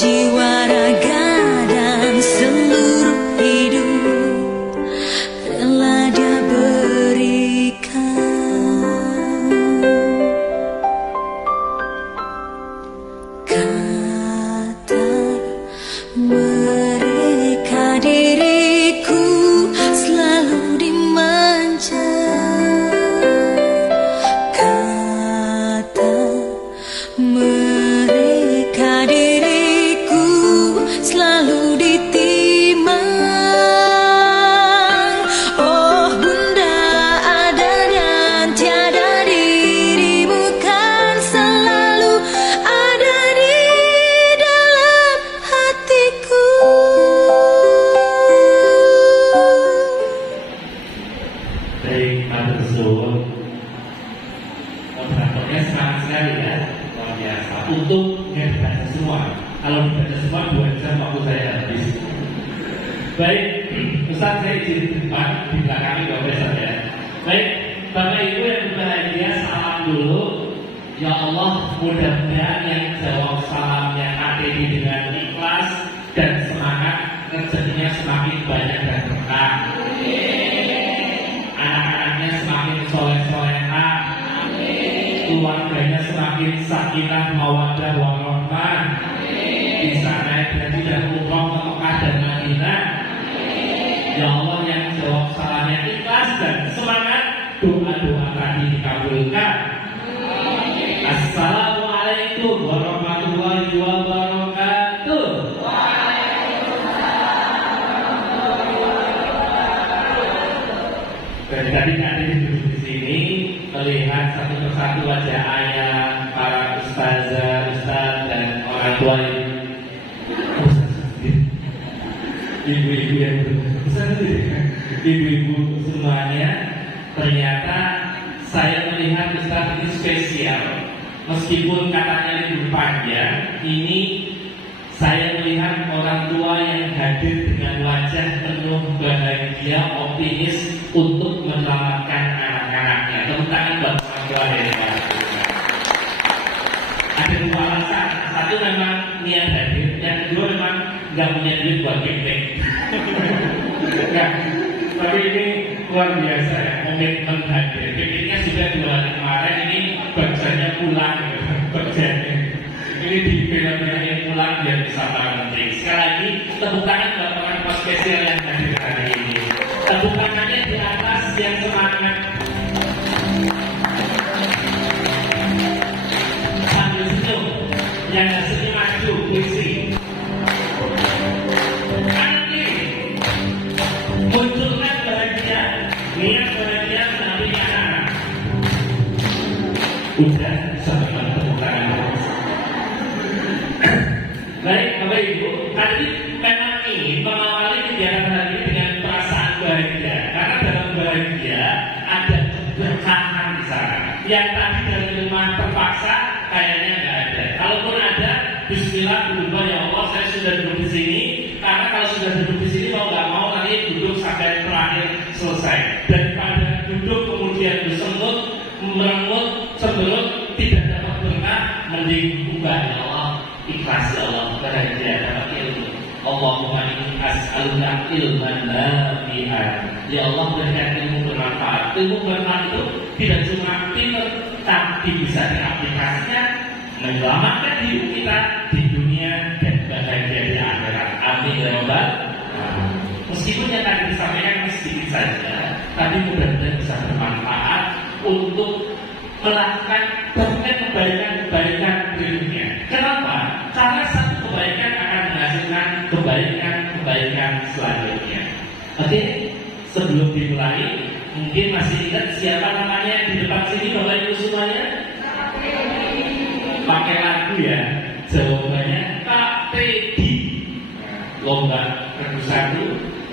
jiwa, raga, dan seluruh hidup rela Dia berikan. Kata mereka diriku selalu dimanja. Kata mereka diriku selalu ditimang. Oh Bunda, ada dan tiada dirimu kan selalu ada di dalam hatiku. Baik, matur suwun. Moderatornya semangat sekali ya, luar biasa. Untuk yang dibaca semua, kalau dibaca semua 2 jam waktu saya habis. Baik, Ustaz saya izin di depan, di belakang ini Bapak ya. Baik, Bapak Ibu yang berbahagia, salam dulu. Ya Allah, mudah-mudahan yang jawab salamnya KTD dengan ikhlas dan semangat, rezekinya semakin banyak dan berkah. Anak-anaknya semakin soleh-solehah, keluarganya semakin sakinah, mawaddah, warahmah. Bisa naik haji dan umroh ke Mekah dan Madinah. Ya Allah, yang jawab salahnya ikhlas dan semangat, doa-doa tadi dikabulkan. Assalamualaikum warahmatullahi wabarakatuh. Dari tadi kami duduk di sini melihat satu persatu wajah ayah, para ustazah, ustaz dan orang tua ibu-ibu yang ibu-ibu semuanya. Ternyata saya melihat ustaz ini spesial. Meskipun katanya libur panjang, ini saya melihat orang tua yang hadir dengan wajah penuh bahagia, optimis untuk menyelamatkan anak-anaknya. Tepuk tangan buat orang tua dari Pak. Ada 2 alasan. Satu memang niat hadir, yang kedua memang nggak punya duit buat piknik. Nah, tapi ini luar biasa ya, komitmen hadir. Pikniknya sudah 2 hari kemarin, ini bagiannya pulang, bagiannya. Ini di filmnya yang pulang biar bisa para menteri. Sekali lagi, tepuk tangan buat orang tua spesial yang hadir hari ini. Tepuk tangannya di atas yang semangat. Sambil senyum, yang hasilnya maju, puisi. Nanti munculkan bahagia, niat bahagia menampilkan anak. Udah, sampai pada tepuk tangan. Baik, Bapak Ibu, tadi memang ingin mengawali kegiatan hari ini dengan perasaan bahagia. Karena dalam bahagia ada keberkahan di sana. Yang tadi dari rumah terpaksa kayaknya nggak ada. Kalaupun ada, Bismillah berubah, ya Allah saya sudah duduk di sini. Karena kalau sudah duduk di sini mau nggak mau nanti duduk sampai terakhir selesai. Daripada duduk kemudian bersemut, merengut, sebelum tidak dapat berkah, mending ubah ya Allah. Ikhlas ya Allah, bahagia dapat ilmu. Allahumma inni as'aluka ilman nafi'an. Ya Allah, berikan ilmu bermanfaat. Ilmu bermanfaat itu tidak cuma pintar, tapi bisa diaplikasikan menyelamatkan diri kita di dunia dan bahagia di akhirat. Amin ya Rabbal alamin. Meskipun yang tadi disampaikan sedikit saja, tapi mudah-mudahan bisa bermanfaat untuk melakukan kebaikan-kebaikan berikutnya. Kenapa? Karena satu kebaikan akan menghasilkan kebaikan-kebaikan selanjutnya. Oke, sebelum dimulai, mungkin masih ingat siapa namanya di depan sini Bapak Ibu semuanya? Pakai lagu ya. Jawabannya Kak Teddy. Lomba kedua,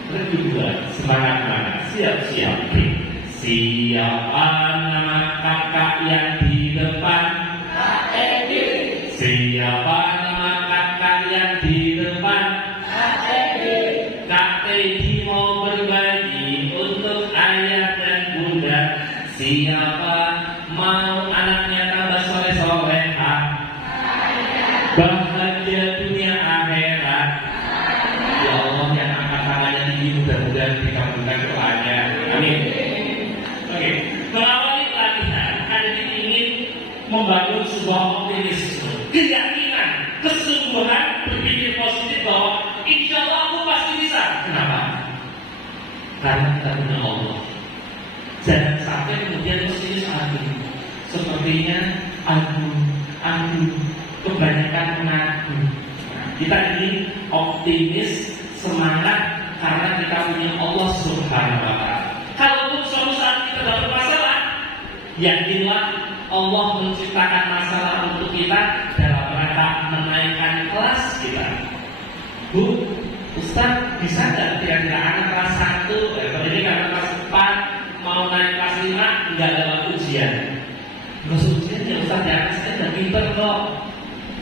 kedua semangat, siap-siap. Siapa nama kakak yang di depan? Kak Teddy. Siapa nama kakak yang di depan? Kak Teddy. Kak Teddy mau berbagi untuk ayah dan bunda. Siapa mau anaknya tambah soleh-solehah, bahagia dunia sebuah optimisme, keyakinan, kesungguhan berpikir positif bahwa insya Allah aku pasti bisa. Kenapa? Karena kita punya Allah. Jangan sampai kemudian pesimis lagi. Sepertinya aku kebanyakan mengaku. Kita ini optimis, semangat karena kita punya Allah Subhanahu wa Ta'ala. Kalaupun suatu saat kita dapat masalah, yakinlah Allah menciptakan masalah untuk kita dalam rangka menaikkan kelas kita. Bu, Ustaz, bisa nggak kira-kira anak kelas 1, ini karena kelas 4 mau naik kelas 5 nggak dapat ujian? Nggak ujian ya Ustaz, ya saya udah pinter kok.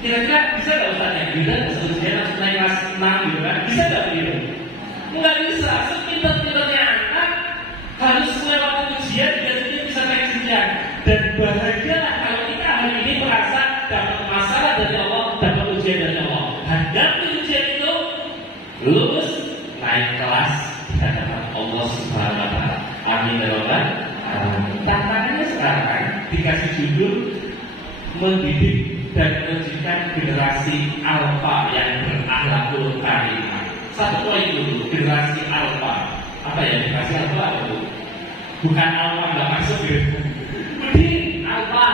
Kira-kira bisa nggak Ustaz ya? Udah ujian langsung naik kelas 6 gitu kan? Bisa nggak begitu? Nggak bisa. Sepinter-pinternya anak harus melewati ujian biasanya bisa naik ujian. Dan bahagialah kalau kita hari ini merasa dapat masalah dari Allah, dapat ujian dari Allah. Hadapi ujian itu, lulus, naik kelas di hadapan Allah Subhanahu wa Ta'ala. Amin ya Rabbal alamin. Tantangannya sekarang dikasih judul mendidik dan menunjukkan generasi alfa yang berakhlakul karimah. Satu poin dulu, generasi alfa. Apa ya generasi alfa itu? Bukan alfa nggak masuk gitu. Mending alfa.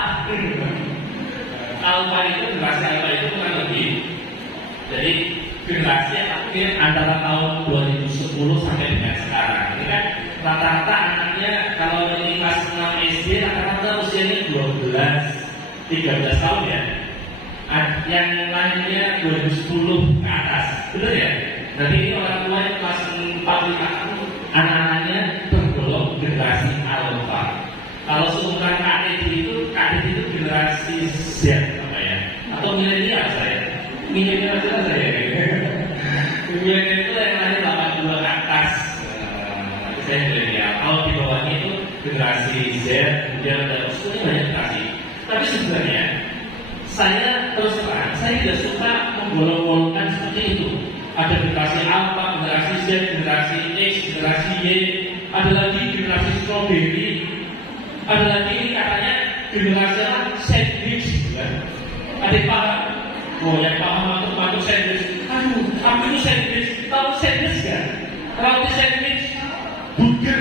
Alfa itu generasi alfa itu bukan lebih. Jadi generasi yang akhir antara tahun 2010 sampai dengan sekarang. Ini kan rata-rata anaknya kalau ini kelas 6 SD rata-rata usianya 12-13 tahun ya. Yang lainnya 2010 ke atas, betul ya? Jadi ini orang tua yang kelas 4-5 tahun, anak-anaknya tergolong generasi alfa. Kalau seumuran KTD itu generasi Z namanya, atau milenial saya. Milenial itu saya. Milenial itu yang lahir 82 ke atas. Saya milenial. Kalau di bawahnya itu generasi Z, kemudian ada sebenarnya banyak generasi. Tapi sebenarnya saya terus terang, saya tidak suka menggolong-golongkan seperti itu. Ada generasi alfa, generasi Z, generasi X, generasi Y, ada lagi generasi strawberry, ada lagi ini katanya generasi sandwich, kan? Ada yang paham? Oh, yang paham masuk sandwich. Aduh, apa itu sandwich? Tahu sandwich kan? Roti sandwich, burger.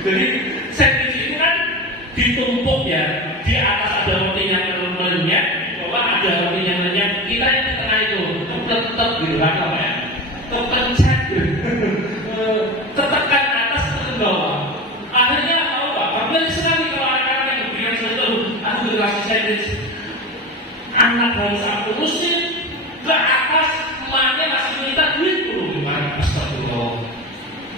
Jadi sandwich itu kan ditumpuk ya, di atas ada roti yang merenyah, di bawah ada roti yang renyah. Kita yang di tengah itu tetap gitu kan apa ya? Terpencet, tertekan atas ke bawah. Akhirnya tahu Pak, banyak sekali kalau anak-anak yang bilang sesuatu, aku generasi sandwich. Anak bangsa aku muslim ke atas, emaknya masih minta duit dulu gimana? Astagfirullah.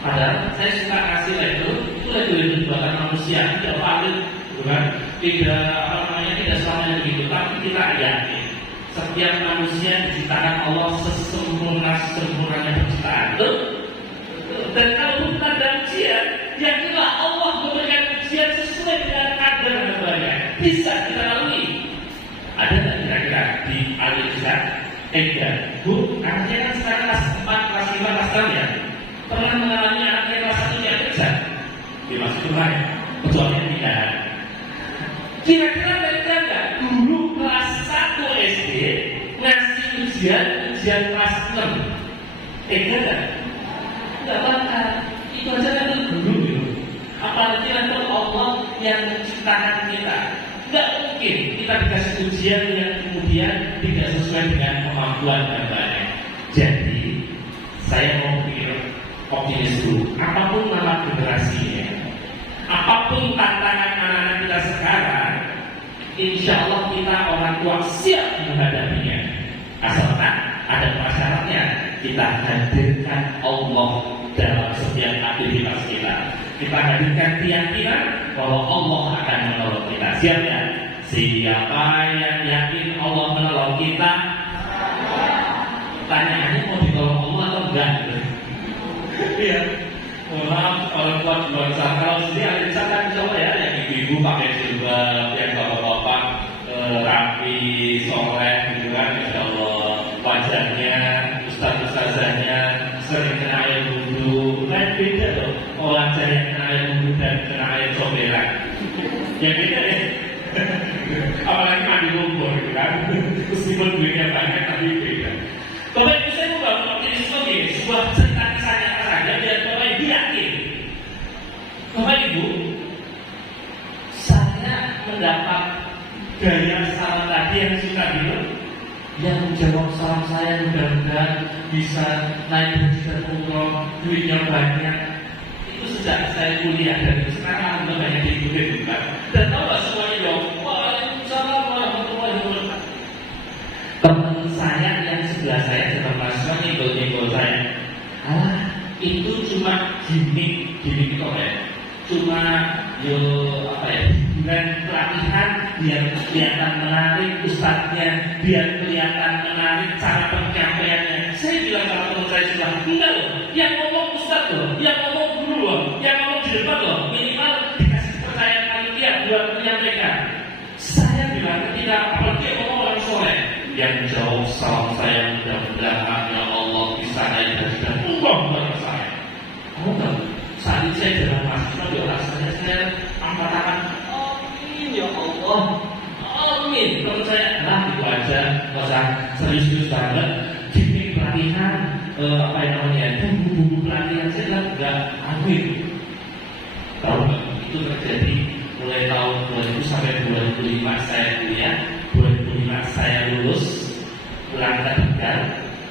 Padahal saya suka kasih lah itu lagu yang dibakar manusia, tidak valid, bukan? Tidak selamanya begitu. Tapi kita yakin setiap manusia diciptakan Allah sesempurnanya penciptaan itu. Dan kalau kita ada ujian, yakinlah Allah memberikan ujian sesuai dengan kadar dan bebannya. Bisa kita lalui. Ada nggak kira-kira di Al-Ikhlas? Bu, anaknya kan sekarang kelas 4, kelas 5, kelas 6 ya. Pernah mengalami anaknya kelas 1 yang kerja? Dimasuk rumah ya, kecuali tidak. Kira-kira mereka nggak dulu kelas 1 SD ngasih ujian kelas 6? Enggak? Nggak bakal. Itu aja kan dulu gitu. Apalagi nanti Allah yang menciptakan kita. Nggak mungkin kita dikasih ujian yang kemudian tidak sesuai dengan kemampuan dan lain-lain. Jadi saya mau pikir optimis dulu. Apapun nama generasinya, apapun tantangan anak-anak kita sekarang, insya Allah kita orang tua siap menghadapinya. Asalkan ada prasyaratnya, kita hadirkan Allah dalam setiap aktivitas kita. Kita hadirkan keyakinan bahwa Allah akan menolong kita. Siap ya? Siapa yang yakin Allah menolong kita? Tanyaannya mau ditolong Allah atau enggak? Iya. Maaf, orang tua di luar sana. Kalau sini ada di sana, insya ya, yang ibu-ibu pakai jilbab, yang bapak-bapak rapi, soleh, gitu kan, insya Allah. Wajahnya, ustaz-ustazahnya sering kena air wudhu. Kan beda loh, wajah yang kena air wudhu dan kena air comberan. Yang beda ya. Apalagi meskipun duitnya banyak tapi beda. Bapak Ibu saya membangun optimisme ini, sebuah cerita kisah nyata saja biar Bapak Ibu yakin. Bapak Ibu, saya mendapat gaya salam tadi yang suka gitu, yang menjawab salam saya mudah-mudahan bisa naik haji dan umroh, duitnya banyak. Itu sejak saya kuliah dan sekarang udah banyak diikutin bukan? Dan tahu gak semuanya dong? Waalaikumsalam warahmatullahi wabarakatuh. Teman saya yang sebelah saya sedang mahasiswa nyenggol saya. Itu cuma gimmick kok ya. Cuma hiburan pelatihan biar kelihatan menarik ustadznya, biar kelihatan menarik cara penyampaiannya. Saya bilang sama teman saya sebelah, enggak loh, yang ngomong ustadz loh, yang ngomong guru loh, yang ngomong di depan loh, minimal dikasih kepercayaan panitia buat menyampaikan. Saya bilang ketika apalagi ngomong orang soleh, yang jauh salam saya mudah-mudahan ya Allah bisa naik haji dan umroh buat saya. Kamu tahu? Saat ini saya dalam mahasiswa di otak saya angkat tangan, amin ya Allah, amin. Kalau saya, itu aja, nggak usah serius-serius banget. Gimmick pelatihan, bumbu-bumbu pelatihan saya nggak, amin. Tahu nggak? Itu terjadi mulai tahun 2000 sampai 2005 saya kuliah, 2005 saya lulus, pulang ke Tegal,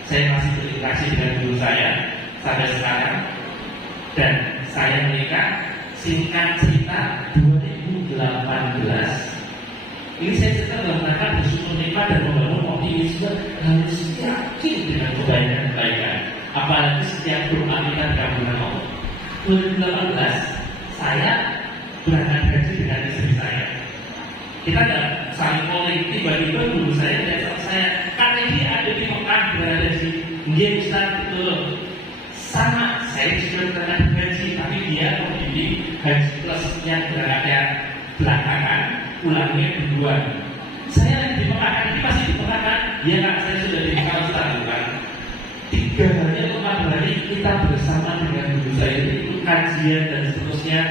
saya masih berinteraksi dengan guru saya sampai sekarang. Dan saya menikah, singkat cerita 2018. Ini saya cerita dalam rangka bersyukur nikmat dan membangun optimisme, harus yakin dengan kebaikan-kebaikan. Apalagi setiap doa kita dikabulkan Allah. 2018 saya berangkat haji dengan istri saya. Kita tidak saling calling, tiba-tiba guru saya dan saya, kan ini ada di Mekah berada di Ustaz, betul. Sama, saya sudah berangkat haji, tapi dia memilih haji plusnya berangkatnya belakangan, pulangnya duluan. Saya di Mekah, ini masih di Mekah kan? Ya kan, saya sudah di Mekah Ustaz, bukan? 3 hari atau 4 hari kita bersama dengan guru saya itu kajian dan seterusnya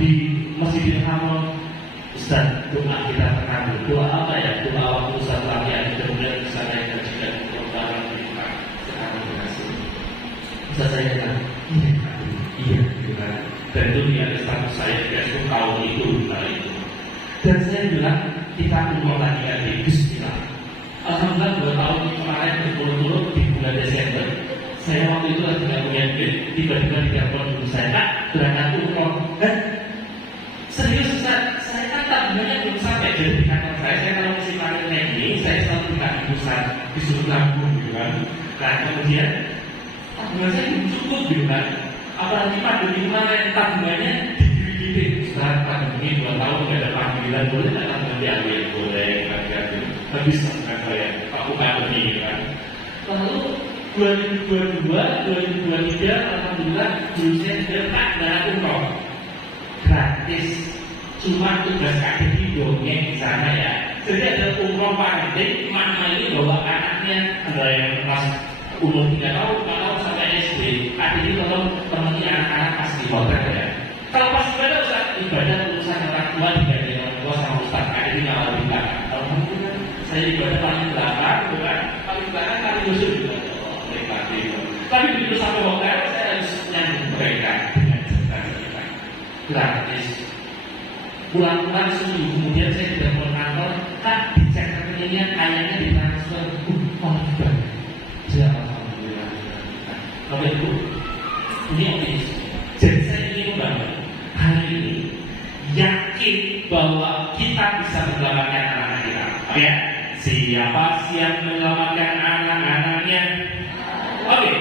di Masjidil Haram. Ustaz, doa kita terkabul. Doa apa ya? Doa waktu Ustaz latihan kemudian bisa naik haji dan program di Mekah. Sekarang berhasil. Ustaz saya bilang, iya, kan? Dan itu dia status saya di Facebook tahun itu, Dan saya bilang, kita umroh lagi di Bismillah. Alhamdulillah 2 tahun kemarin berturut-turut di bulan Desember. Saya waktu itu lagi nggak punya duit, tiba-tiba ditelepon guru saya, Pak, berangkat umroh. Serius Ustaz, saya kan tabungannya belum sampai jadi di kantor saya kalau masih pakai training, saya selalu minta Ustaz disuruh nabung gitu kan. Nah kemudian tabungan saya belum cukup gitu kan. Apalagi pandemi kemarin tabungannya digede-gede. Ustaz, pandemi 2 tahun nggak ada panggilan, boleh nggak tabungan diambil? Boleh, kan habis tabungan saya, aku pandemi kan. Lalu 2022, 2023, alhamdulillah guru saya sudah tak ada umroh gratis, cuma tugas kakek di dongeng di sana ya. Jadi ada umroh parenting, mama ini bawa anaknya, ada yang kelas umur 3 tahun, 4 tahun sampai SD. Adik ini tolong temani anak-anak pas di hotel ya. Kalau pas ibadah Ustaz, ibadah urusan orang tua diganti orang tua sama Ustaz. Adik ini nggak mau belakang. Alhamdulillah, saya ibadah paling belakang, bukan paling belakang kali musuh juga. Tapi begitu sampai hotel, saya harus nyambung mereka dengan cerita-cerita gratis. Pulang-pulang seminggu kemudian saya tidak mau kantor, tak dicek rekeningnya, kayaknya ditransfer. Juga. Ya alhamdulillah. Bapak Ibu, ini optimis. Jadi saya ingin membangun hari ini yakin bahwa kita bisa menyelamatkan anak-anak kita. Oke? Siapa yang menyelamatkan anak-anaknya? Oke.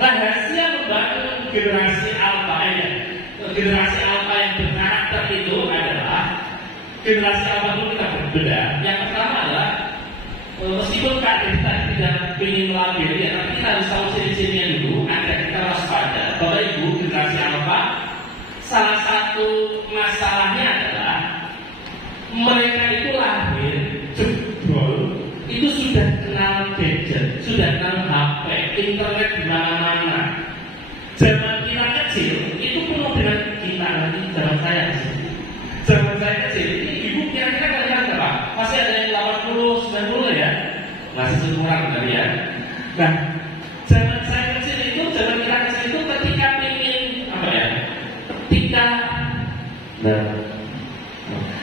Rahasia membangun generasi alfa ya. Generasi alfa yang berkarakter itu adalah generasi alfa itu kita berbeda. Yang pertama adalah meskipun kita tidak ingin labil ya, tapi kita harus tahu ciri-cirinya dulu agar kita waspada. Bapak Ibu, generasi alfa salah satu masalahnya adalah mereka itu lahir jebol itu sudah kenal gadget, sudah kenal HP, internet di mana-mana. Zaman kita kecil itu penuh dengan kita lagi. Zaman saya kecil, zaman saya kecil ini ibu kira-kira kalian berapa? Masih ada yang 80, 90 ya. masih seumuran tadi ya. Nah, zaman saya kecil itu, zaman kita kecil itu ketika ingin apa ya?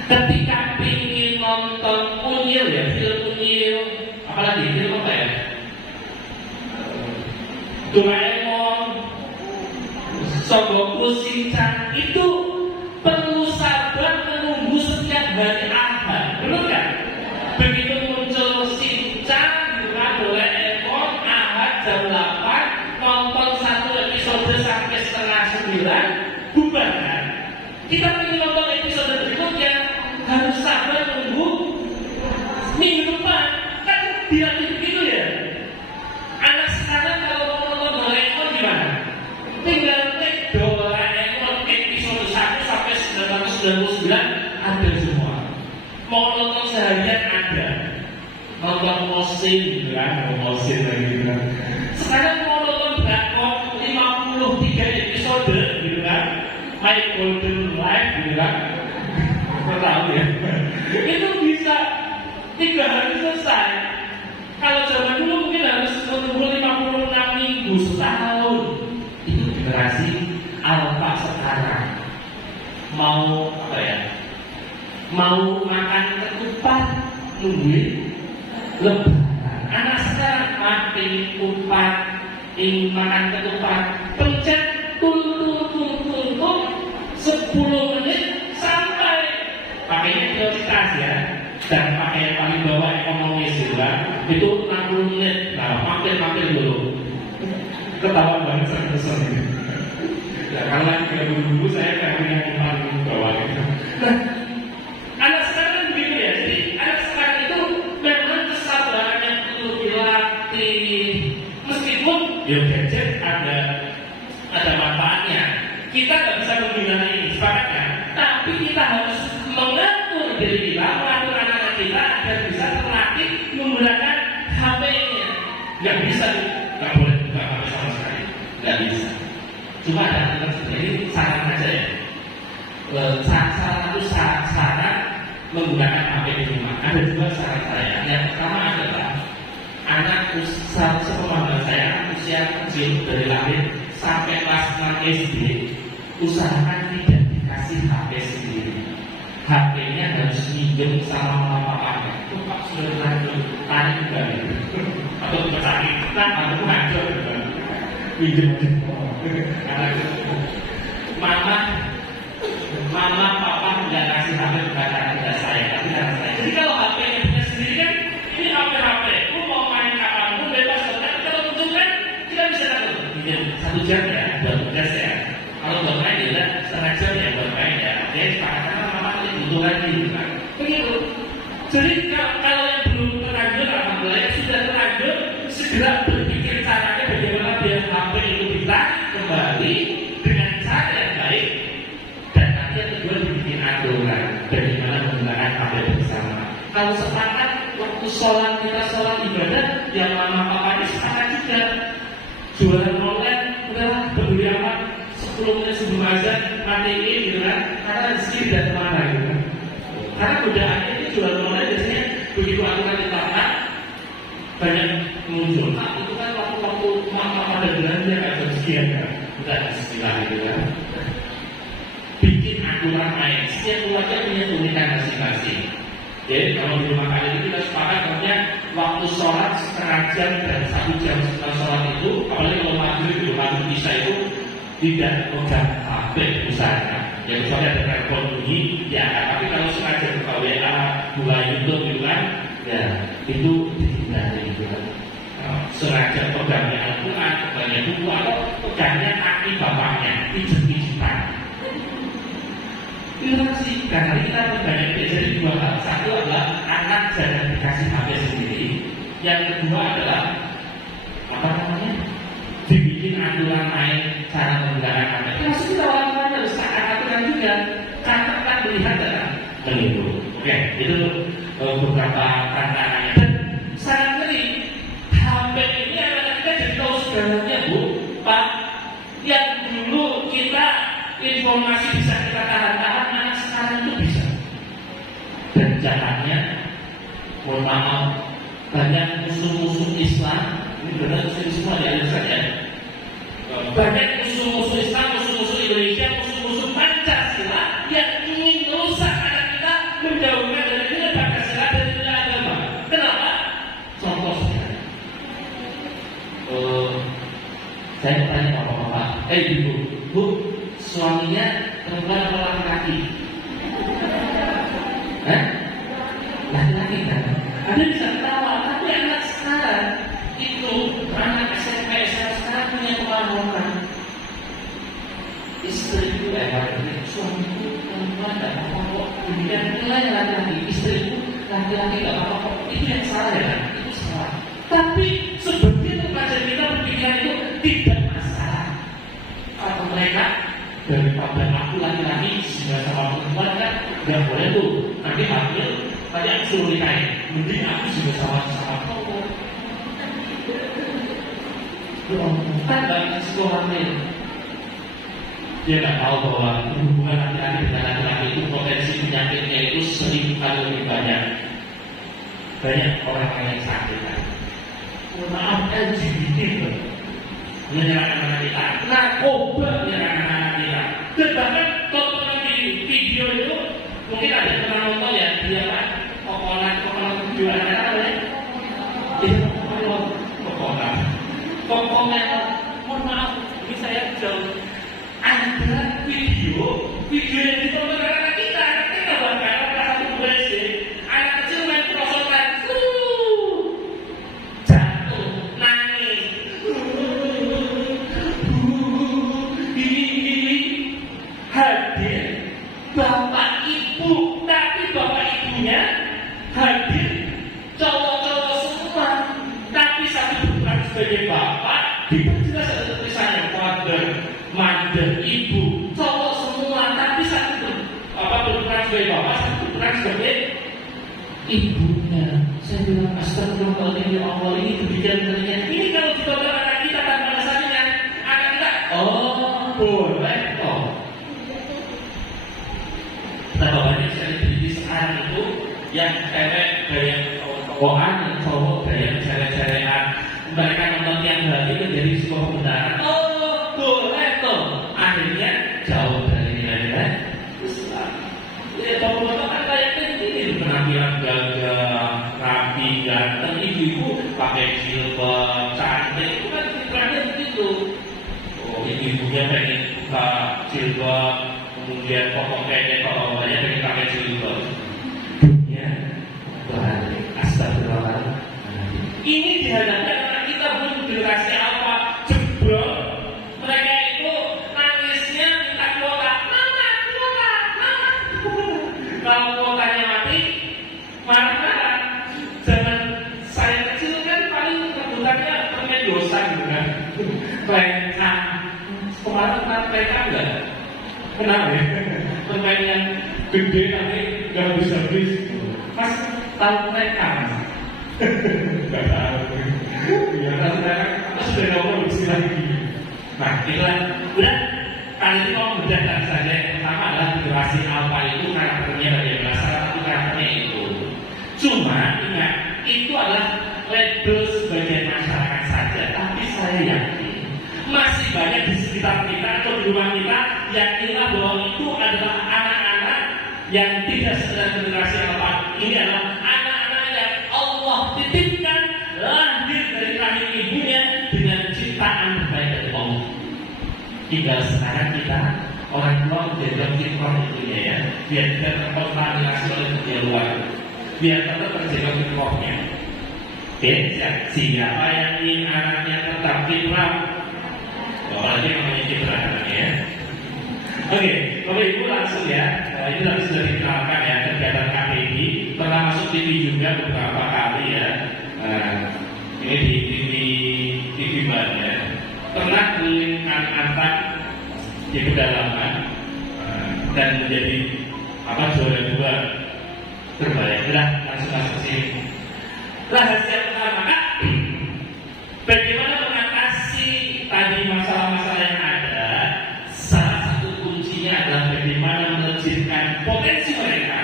Ketika ingin nonton Unyil ya, film Unyil, apalagi film apa ya? Doraemon, Sogoku Shinchan itu perlu sabar menunggu setiap hari Ahad, benar kan? Begitu muncul Shinchan, Doraemon, Ahad jam 8, nonton satu episode sampai setengah 9, bubar kan? Kita ingin nonton episode berikutnya, harus sabar nunggu minggu depan, kan dia begitu ya. Anak sekarang kalau mau nonton Doraemon gimana? Tinggal klik Doraemon episode 1 sampai 999 ada semua. Mau nonton seharian ada. Nonton Mosin gitu kan, Mosin lagi gitu kan. Sekarang mau nonton drakor 53 episode gitu kan, My Golden Life gitu kan. Nggak tahu ya. Itu bisa 3 hari selesai. Kalau zaman dulu mungkin harus menunggu 56 minggu, setahun. Itu generasi alfa sekarang. Mau apa ya? Mau makan ketupat, nungguin lebaran. Anak sekarang makan ketupat, ingin makan ketupat, pencet tul 10 menit sampai. Pakainya prioritas ya, dan pakai yang paling bawah ekonomis gitu kan. Itu 60 menit. Nah, mampir dulu. Ketawa banget sering-sering gitu. Ya, kalau lagi dulu saya pakai yang paling bawah gitu. Nah, anak sekarang begitu ya. Jadi anak sekarang itu memang kesabarannya perlu dilatih. Meskipun ya gadget ada manfaatnya. Kita nggak bisa membina ini, sepakat kan? Tapi kita harus mengatur diri kita, mengatur anak-anak kita agar bisa terlatih menggunakan HP-nya. Nggak bisa, nggak boleh buka HP sama sekali, nggak bisa. Cuma ada ini saran aja ya. Salah satu syarat menggunakan HP di rumah. Ada 2 syarat saya. Yang pertama adalah anak sepemahaman saya usia kecil dari lahir sampai kelas 6 SD, usahakan tidak dikasih HP sendiri. HP-nya harus minjem sama mama papanya. Itu Pak sudah lanjut, tarik juga gitu. Atau pecahin, atau ngancur gitu. Minjem karena mama papa tidak kasih HP kepada saya, tapi karena saya. Jadi kalau HP-nya punya sendiri kan, ini HP, aku mau main kapanpun bebas. Tapi kalau untuk kan kita bisa tahu. Minjem 1 jam ya, 2 jam ya. Kalau buat main ya, setengah jam ya buat main ya. Dia sepakatnya mama butuh lagi gitu kan. Begitu. Jadi kalau yang belum terlanjur, alhamdulillah yang sudah terlanjur, segera berpikir caranya bagaimana biar HP itu kita kembali dengan cara yang baik. Dan nanti yang kedua dibikin aturan bagaimana menggunakan HP bersama. Kalau sepakat waktu sholat kita sholat ibadah, yang mama papanya sepakat juga. Jualan online udahlah berdiri amat 10 menit sebelum azan matiin gitu kan, karena rezeki tidak kemana gitu kan. Karena godaannya itu jualan online biasanya begitu aturan ditaat banyak muncul. Nah itu kan waktu mama pada belanja kayak rezeki ya, udah bismillah gitu kan. Bikin aturan main, setiap keluarga punya keunikan masing-masing. Jadi kalau di rumah kali ini kita sepakat namanya waktu sholat setengah jam dan 1 jam setelah sholat itu, apalagi kalau maghrib isya itu tidak pegang HP misalnya. Ya misalnya ada telepon bunyi, ya tapi kalau sengaja buka WA, buka YouTube gitu kan, ya itu dihindari gitu kan. Sengaja pegangnya Al-Quran, pegangnya buku atau pegangnya kaki bapaknya, pijet-pijetan. Ilustrasi, karena kita banyak jadi 2 hal. Satu adalah anak jangan dikasih HP sendiri. Yang kedua adalah apa namanya? Dibikin aturan main cara menggunakan HP. Maksud kita orang-orang harus taat aturan juga. Karena kita melihat dalam menipu. Oke, itu beberapa tantangannya. Dan sangat ngeri. HP ini anak kita jadi tahu segalanya, Bu, Pak. Yang dulu kita informasi bisa kita tahan-tahan, anak sekarang itu bisa. Dan jahatnya, mohon maaf, banyak musuh-musuh Islam, ini benar semua di Indonesia ya. Banyak musuh-musuh Islam, musuh-musuh Indonesia, musuh-musuh Pancasila yang ingin merusak anak kita, menjauhkan dari nilai Pancasila dan nilai agama. Kenapa? Contoh sekali. Saya tanya bapak-bapak, ibu, bu, suaminya perempuan atau laki-laki? Laki-laki kan? Ada bisa ketawa, tapi anak sekarang itu anak SMP sekarang punya pengalaman. Istriku suamiku perempuan dan apa kok? Kemudian nilai laki-laki, istriku laki-laki gak apa kok? Itu yang salah ya, itu salah. Tapi sebegitu pelajar kita berpikiran itu tidak masalah. Kalau mereka daripada aku laki-laki sudah sama perempuan kan nggak boleh tuh. Nanti hamil, tadi aku suruh nikahin. Mending aku juga sama-sama cowok. Kan nggak sekolah hamil. Dia nggak tahu bahwa hubungan laki-laki dengan laki-laki itu potensi penyakitnya itu 1000 kali lebih banyak. Banyak orang yang sakit kan. Maaf, LGBT menyerang anak kita, narkoba menyerang anak kita. Dan bahkan tontonan di video itu mungkin ada yang pernah nonton ya, dia kan kokonan video anak ya. Itu kokonan. Mohon maaf, ini saya jauh. Ada video yang ditonton anak kita bahkan ada satu berisi anak kecil main perosotan, jatuh, nangis. Hadir bapak ibu, tapi bapak ibunya hadir cowok-cowok semua, tapi satu bukan sebagai bapak, diperjelas ada tulisannya father, mother, ibu, cowok semua, tapi satu berperan sebagai bapak, satu berperan sebagai ibunya. Saya bilang astagfirullahaladzim, ya Allah, ini demikian ternyata. Ini kalau ditonton anak kita tanpa dasarnya, anak kita, oh boleh toh. Betapa banyak selebriti sekarang itu yang cewek gaya cowokan, yang cowok gaya cewek-cewekan. Mereka nonton tiap hari menjadi sebuah kebenaran. Oh boleh toh. Akhirnya jauh dari nilai-nilai Islam. Ya bapak-bapak kan kayaknya ini penampilan gagah, rapi, ganteng. Ibu-ibu pakai jilbab, cantik. Itu kan pikirannya begitu. Oh ibu-ibunya pengen buka jilbab, kemudian pokok kayaknya kalau banyak pengen pakai jilbab. Dunia balik. Astagfirullahaladzim. Ini dihadapkan anak kita belum generasi apa jebrol. Mereka itu nangisnya minta kuota. Mama kuota. Kalau kuotanya mati, marah-marah. Zaman saya kecil kan paling kebutuhannya permen dosa gitu kan. Permen kemarin permen enggak? Kenapa ya? Permen yang gede tapi nggak habis-habis. Mas tahu mereka? Nggak tahu. Ya sekarang sudah ngomong istilah ini. Nah itulah udah kali ini mau berdasar saja. Yang pertama adalah generasi alpha itu karakternya bagaimana? Salah satu karakternya itu. Cuma ingat itu adalah label sebagai masyarakat saja. Tapi saya yakin masih banyak di sekitar kita atau di rumah kita yang kira bahwa itu adalah anak-anak yang tidak sekedar generasi alpha. Ini adalah anak-anak yang Allah titipkan lahir dari rahim ibunya dengan ciptaan terbaik dari Allah. Tinggal sekarang kita orang tua menjaga fitrah ibunya ya, biar tidak terkontaminasi oleh dunia luar, biar tetap terjaga fitrahnya. Oke, siapa yang ingin anaknya tetap fitrah, apalagi namanya fitrah ya. Oke, Bapak Ibu langsung ya, ini langsung sudah dikenalkan ya kegiatan KPI, pernah masuk TV juga beberapa kali ya. Ini di TV Bar ya. Pernah keliling antar di pedalaman dan menjadi juara 2 terbaik. Udah langsung masuk sini. Rahasia pertama Kak, bagaimana mengatasi tadi masalah-masalah yang ada? Salah satu kuncinya adalah bagaimana menunjukkan potensi mereka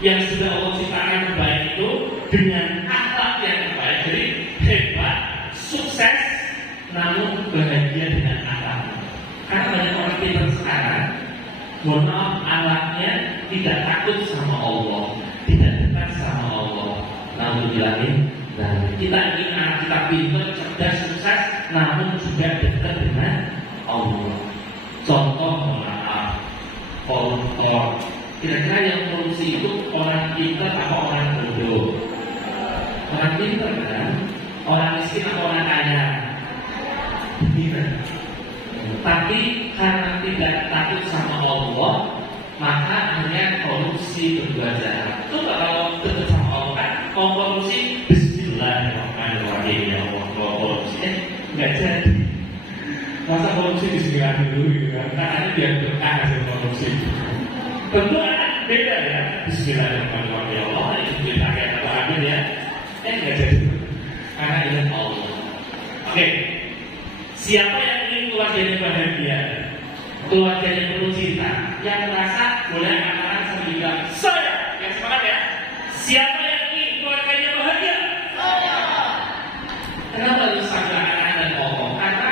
yang sudah Allah ciptakan terbaik itu dengan akhlak yang terbaik. Jadi namun bahagia dengan akhlaknya. Karena banyak orang pintar sekarang, mohon maaf, akhlaknya tidak takut sama Allah, tidak dekat sama Allah. Namun bilangin, nah, kita ingin anak kita pintar, cerdas, sukses, namun juga dekat dengan Allah. Contoh, mohon maaf, koruptor. Kira-kira yang korupsi itu orang pintar apa orang bodoh? Orang pintar kan? Orang miskin atau orang kaya? Tidak. Tapi karena tidak takut sama Allah, maka akhirnya korupsi berbuat jahat. Coba kalau dekat sama Allah kan, kalau korupsi, Bismillahirrahmanirrahim, ya Allah, kalau korupsi nggak jadi. Masa korupsi disingkat dulu gitu kan? Karena biar berkah hasil korupsi. Tentu akan beda ya. Bismillahirrahmanirrahim, ya Allah, itu kita kayak apa ya? Nggak jadi. Karena ingat Allah. Oke, siapa yang ingin keluarganya bahagia, keluarganya penuh cinta, yang merasa boleh angkat sambil bilang saya, yang semangat ya. Siapa yang ingin keluarganya bahagia? Saya. Kenapa harus sambil anak-anak dan ngomong? Karena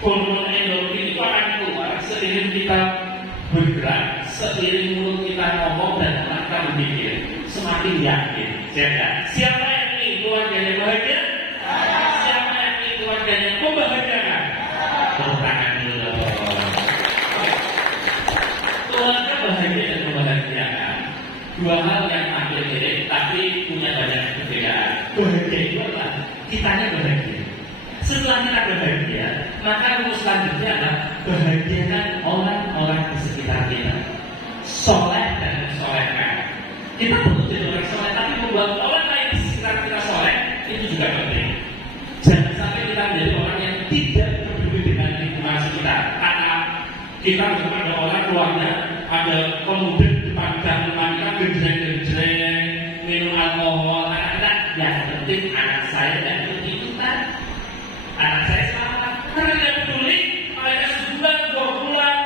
hormon endorfin itu akan keluar seiring kita bergerak, seiring mulut kita ngomong dan kita berpikir, semakin yakin. Siapa yang ingin keluarganya bahagia? Siapa yang ingin keluarganya membahagiakan? Tepuk tangan dulu. Keluarga bahagia dan membahagiakan dua hal yang hampir mirip, tapi punya banyak perbedaan. Bahagia itu apa? Kitanya bahagia. Setelah kita bahagia, maka rumus selanjutnya adalah bahagiakan orang-orang di sekitar kita. Soleh dan solehkan. Kita perlu jadi orang soleh, tapi membuat orang lain di sekitar kita soleh itu juga penting. Jangan sampai kita menjadi orang yang tidak peduli dengan lingkungan sekitar. Karena kita misalkan ada orang keluarnya, ada pemuda di depan rumah kita gejreng-gejreng, minum alkohol, anak-anak. Yang penting anak saya dan ikut-ikutan. Anak saya selamat. Karena tidak peduli, mereka sebulan, 2 bulan,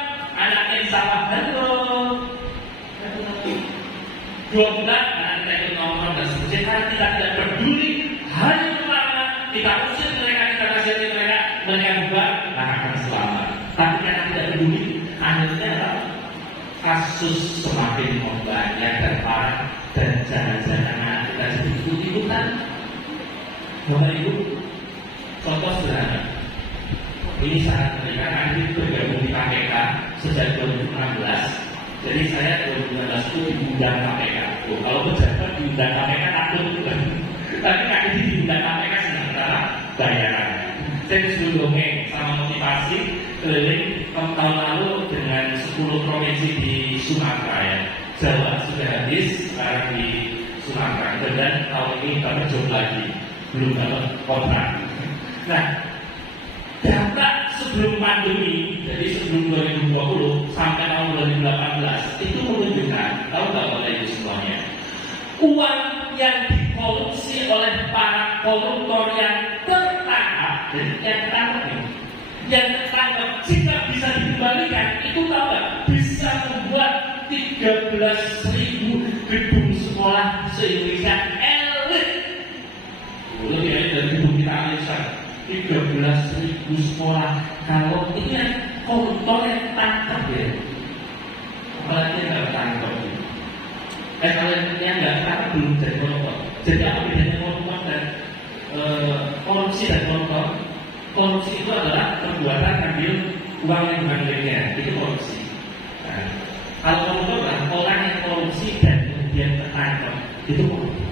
anaknya di sawah, halo. 2 bulan, anak kita ikut nongkrong dan seterusnya. Karena kita tidak peduli, hanya pertama kita usir mereka, kita kasih mereka bubar, nah akan selamat. Tapi karena tidak peduli, akhirnya kasus semakin membanyak dan parah, dan jangan-jangan anak kita jadi ikut-ikutan. Bapak Ibu, contoh sederhana. Ini saat mereka nanti bergabung di KPK sejak 2016. Jadi saya 2016 itu diundang KPK. Kalau pejabat diundang KPK takut, tapi kali ini diundang KPK sementara bayaran. Saya disuruh dongeng sama motivasi keliling tahun lalu dengan 10 provinsi di Sumatera ya. Jawa sudah habis, sekarang di Sumatera. Dan tahun ini dapat job lagi, belum dapat kontrak. Nah, data sebelum pandemi, jadi sebelum 2020 sampai tahun 2018 itu menunjukkan, tahu nggak Bapak Ibu semuanya, uang yang dikorupsi oleh para koruptor yang tertangkap, yang tertangkap jika bisa dikembalikan, itu tahu nggak, bisa membuat 13.000 gedung sekolah se-Indonesia elit. Lebih elit dari gedung kita Indonesia. 13.000 sekolah. Kalau ini yang koruptor yang tangkap ya, apalagi yang nggak tangkap. Kalau yang nggak tangkap belum jadi koruptor. Jadi apa bedanya koruptor dan korupsi dan koruptor? Korupsi itu adalah perbuatan ambil uang yang bukan miliknya, itu korupsi. Nah, kalau koruptor adalah orang yang korupsi dan kemudian tertangkap, itu koruptor.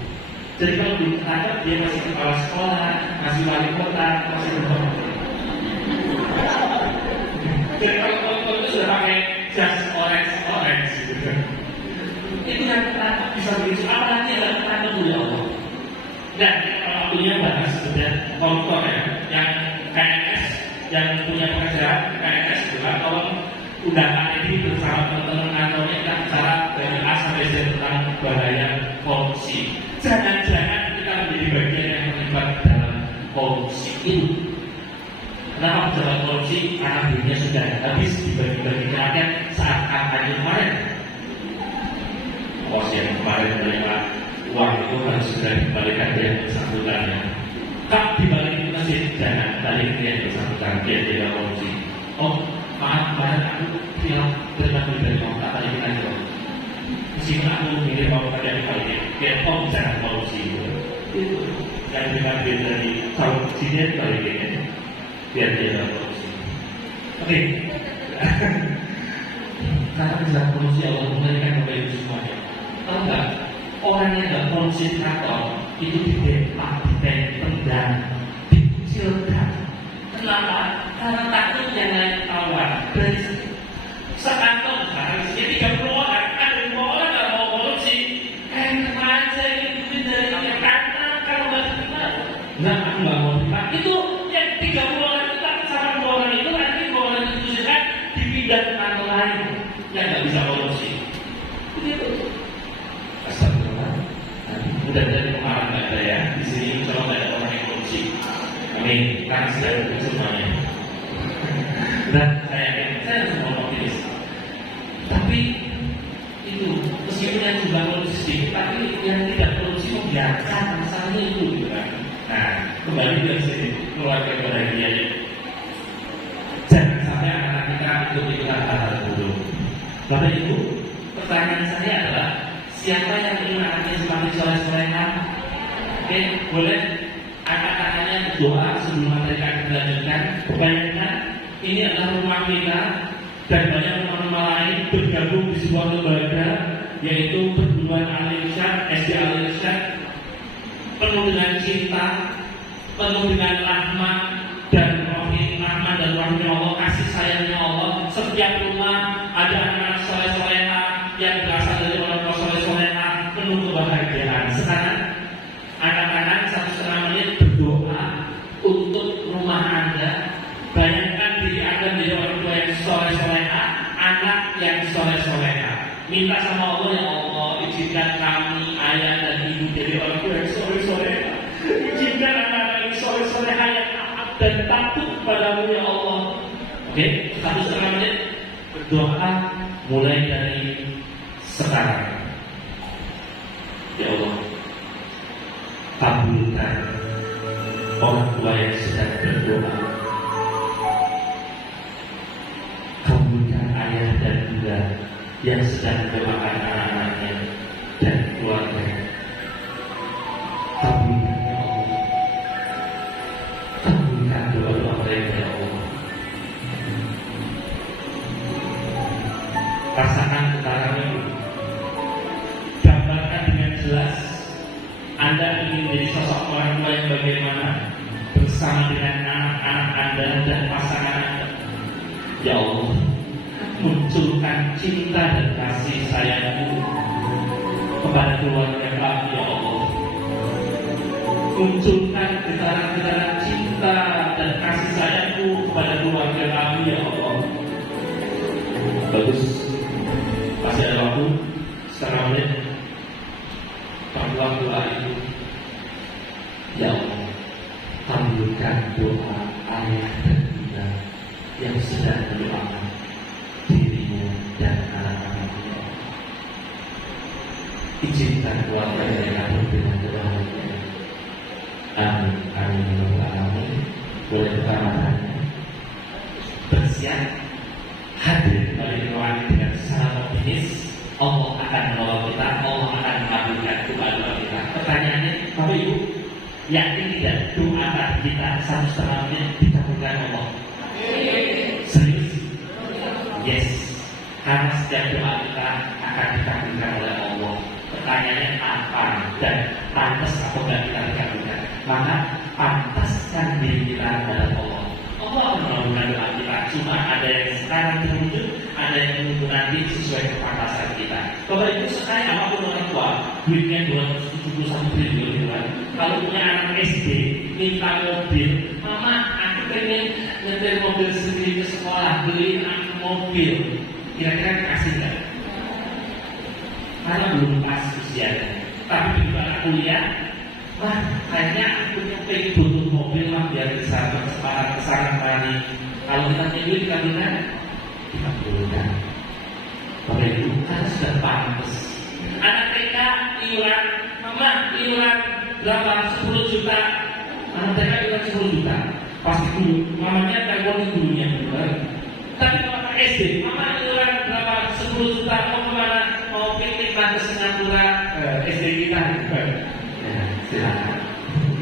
Jadi kalau ditangkap dia masih kepala sekolah, masih wali kota, masih berkorupsi. Dan kalau koruptor itu sudah pakai jas orange gitu. Itu yang tertangkap bisa begitu. Apalagi yang tertangkap oleh Allah. Dan kalau waktunya bahas sudah koruptor ya, yang KNS yang punya pekerjaan KNS juga tolong undangan ini bersama teman-teman kantornya kita bicara dari A sampai Z tentang bahaya korupsi. Jangan-jangan kita menjadi bagian yang terlibat dalam korupsi itu. Kenapa pejabat korupsi? Karena duitnya sudah habis dibagi-bagi ke rakyat saat kampanye kemarin. Yang kemarin menerima uang itu harus segera dikembalikan ke yang bersangkutannya. Kak dibalik itu masih jangan balik itu yang bersangkutan dia tidak korupsi. Oh maaf aku bilang terima dari kamu tak tadi kita jawab. Meskipun aku mikir kamu kerja di kali ini, biar kamu bicara korupsi itu yang dengan dia dari tahun sini kali ini, biar dia tidak korupsi. Oke. Karena tidak korupsi Allah memberikan kepada itu semuanya. Tahu nggak? Orang yang tidak korupsi kantor itu ditembak, ditendang, dikucilkan. Kenapa? Karena takut yang lain kawan. Dari sekantor sekarang isinya 30 orang, ada 5 orang nggak mau korupsi. Aja ini duit dari kami karena kalau nggak terima, aku nggak mau terima. Itu yang 30 orang itu sama 2 orang itu nanti 2 orang itu kan dipindah ke kantor lain yang nggak bisa korupsi. Begitu. Astagfirullah. Mudah dari pengalaman nggak ada ya. Di sini kalau nggak ada orang yang korupsi. Amin. Karena sudah ada semuanya. Dan saya semua optimis. Tapi itu meskipun yang juga korupsi, tapi yang tidak korupsi membiarkan masalahnya itu gitu kan. Nah, kembali ke sini keluarga bahagianya. Jangan sampai anak kita ikut-ikutan hal buruk. Bapak Ibu, pertanyaan saya adalah siapa yang ingin anaknya semakin soleh-solehan? Oke, boleh angkat tangannya berdoa sebelum materi kami dilanjutkan. Bayangkan ini adalah rumah kita dan banyak rumah-rumah lain bergabung di sebuah lembaga yaitu perguruan Al-Irsyad, SD Al-Irsyad, penuh dengan cinta, penuh dengan rahmat dan rahmat dan rahmatnya Allah, kasih sayangnya Allah. Setiap rumah ada anak soleh-soleha yang berasal dari orang tua soleh-soleha, penuh kebahagiaan. Sekarang anak-anak 1,5 menit berdoa untuk rumah Anda. Bayangkan diri Anda menjadi orang tua yang soleh-soleha, anak yang soleh-soleha. Minta sama Allah, ya Allah, izinkan kami, ayah dan ibu jadi orang tua yang soleh-soleha. Izinkan anak-anak yang soleh-soleha yang taat dan takut padamu, ya Allah. Oke, 1,5 menit berdoa mulai dari sekarang. Ya Allah, kabulkan orang tua yang sedang berdoa. Kabulkan ayah dan bunda yang sedang mendoakan anak-anaknya dan keluarganya. Kabulkan ya Allah. Kabulkan doa-doa mereka ya Allah. Rasakan getaran itu. Gambarkan dengan jelas Anda ingin menjadi sosok orang tua yang bagaimana bersama dengan anak-anak Anda dan pasangan Anda. Ya Allah, munculkan cinta dan kasih sayang-Mu kepada keluarga kami, ya Allah. Munculkan getaran-getaran cinta dan kasih sayang-Mu kepada keluarga kami, ya Allah. Bagus. Masih ada waktu 1,5 menit. Perbuatan doa itu, ya Allah, kabulkan doa ayah dan bunda yang sedang mendoakan dirimu dan anak-anaknya. Izinkan keluarga mereka dengan kebahagiaan. Amin. Amin. Amin. Boleh pertama bersiap hadir kembali rohani dengan sangat optimis. Allah akan menolong kita, Allah akan mengabulkan doa-doa kita. Pertanyaannya, Bapak Ibu, yakin tidak doa tadi kita 1,5 menit dikabulkan Allah? Serius? Yes. Karena setiap doa kita akan dikabulkan oleh Allah. Pertanyaannya apa dan pantas atau tidak kita dikabulkan? Maka pantaskan diri kita adalah Allah. Allah akan melakukan doa kita. Cuma ada yang sekarang terwujud, ada yang menunggu nanti sesuai kepantasan kita. Bapak Ibu sekali apapun orang tua, duitnya 271 triliun kan. Kalau punya anak SD, minta mobil, mama aku pengen nyetir mobil sendiri ke sekolah, beliin aku mobil. Kira-kira kasih nggak? Karena belum pas usianya. Tapi begitu anak kuliah, wah kayaknya aku pengen butuh mobil lah biar bisa berkesempatan kesana kemari. Kalau kita nyebut dikabulkan, dikabulkan. Bapak Ibu kan sudah pantas. Anak TK iuran, mama iuran berapa? 10 juta. Anak TK iuran 10 juta. Pasti dulu, mamanya telepon gurunya. Tapi kalau SD, mama iuran berapa 10 juta, mau kemana? Mau piknik ke Singapura, SD kita gitu. Ya, silakan.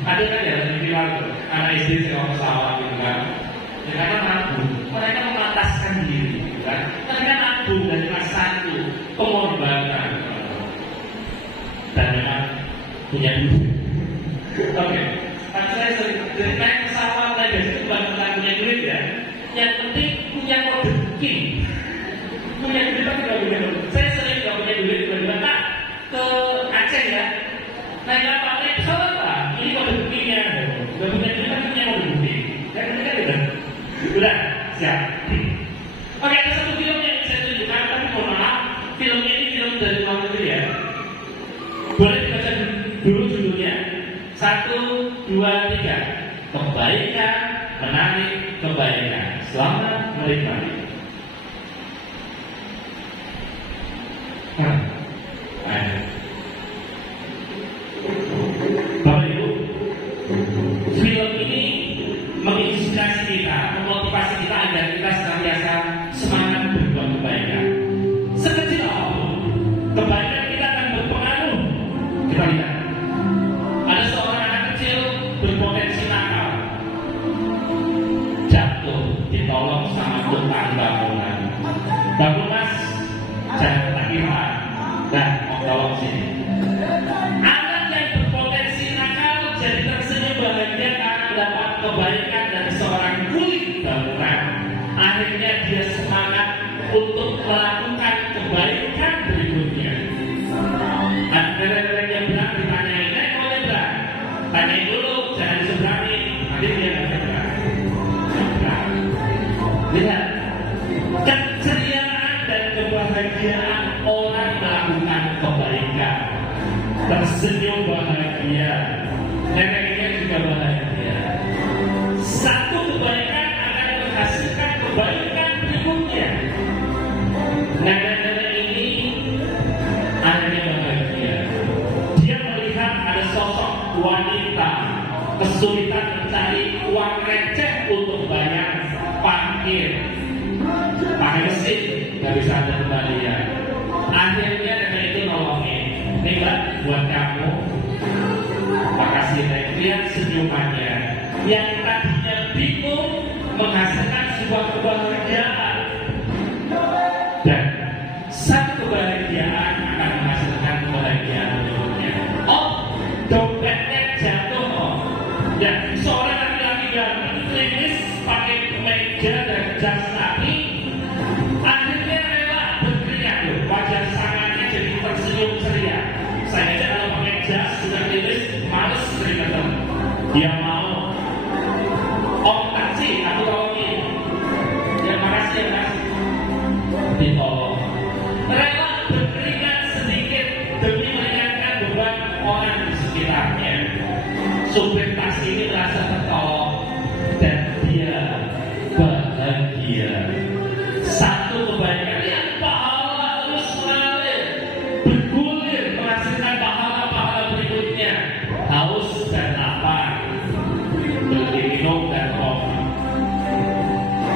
Ada kan ya di film anak SD sewa pesawat gitu kan? Ya, karena nabung, mereka memataskan diri, gitu kan? Mereka nabung dari kelas 1, pengorbanan, dan memang punya duit. Oke, saya sering naik pesawat naik dari itu bukan tentang punya duit ya. Yang penting punya kode booking. Punya duit tapi nggak punya duit. Saya sering nggak punya duit tiba-tiba ke Aceh ya. Naik apa? Naik pesawat lah. Ini kode bookingnya. Nggak punya duit tapi punya kode booking. Kan benar gitu. Udah siap. Oke, ada satu film yang saya tunjukkan tapi mohon maaf, filmnya ini film dari luar negeri ya. Boleh dibaca dulu judulnya. 1, 2, 3. Kebaikan menarik kebaikan. Selamat menikmati. Bapak Ibu, film ini menginspirasi kita, memotivasi kita agar kita senantiasa semangat berbuat kebaikan. Sekecil apapun, kebaikan kita akan berpengaruh. Kita lihat. Ada seorang anak kecil berpotensi nakal, jatuh, ditolong sama tukang bangunan. Bangun mas, jangan ketakiran. Nah, mau tolong sini. Anak yang berpotensi nakal jadi tersenyum bahagia karena mendapat kebaikan dari seorang kulit bangunan. Akhirnya dia semangat untuk melakukan kebaikan berikutnya. Akhirnya dia bilang ditanyain, tanyain dulu, jangan diseberangi. Nanti dia nggak seberang. Lihat, keceriaan dan kebahagiaan orang melakukan kebaikan. Tersenyum bahagia, neneknya juga bahagia. Satu kebaikan akan menghasilkan kebaikan berikutnya. Nenek-nenek ini akhirnya bahagia. Dia melihat ada sosok wanita kesulitan mencari uang receh untuk bayar parkir, pakai mesin nggak bisa ada kembalian. Akhirnya nenek itu nolongin, ini mbak buat kamu, makasih nek. Lihat senyumannya yang tadinya bingung menghasilkan sebuah kebahagiaan, dan satu kebahagiaan akan menghasilkan kebahagiaan berikutnya. Oh, dompetnya jatuh. Ya, seorang laki-laki ganteng klinis pakai kemeja dan jas rapi, akhirnya rela berkeringat loh, wajah sangatnya jadi tersenyum ceria. Saya aja kalau pakai jas sudah klinis, males keringetan. Dia mau, om taksi, aku tolongin. Ya makasih, ya makasih. Ditolong. Rela berkeringat sedikit demi meringankan beban orang di sekitarnya. Supir taksi ini merasa tertolong dan dia bahagia. Satu kebaikan yang pahala terus mengalir, bergulir menghasilkan pahala-pahala berikutnya. Haus dan lapar, beli minum dan kopi.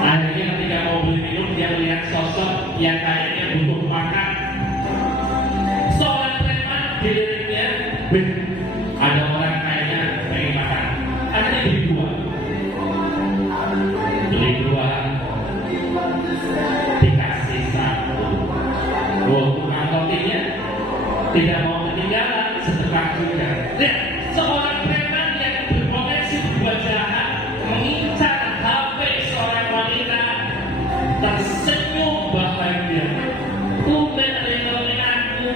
Akhirnya ketika mau beli minum dia melihat sosok yang kayaknya butuh makan. Seorang preman diliriknya, ada orang kayaknya pengen makan. Akhirnya beli dua, dikasih satu. Tukang kopinya tidak mau ketinggalan, sedekah juga. Lihat, seorang preman yang berpotensi berbuat jahat mengincar HP seorang wanita, tersenyum bahagia. Tumben dengan aku.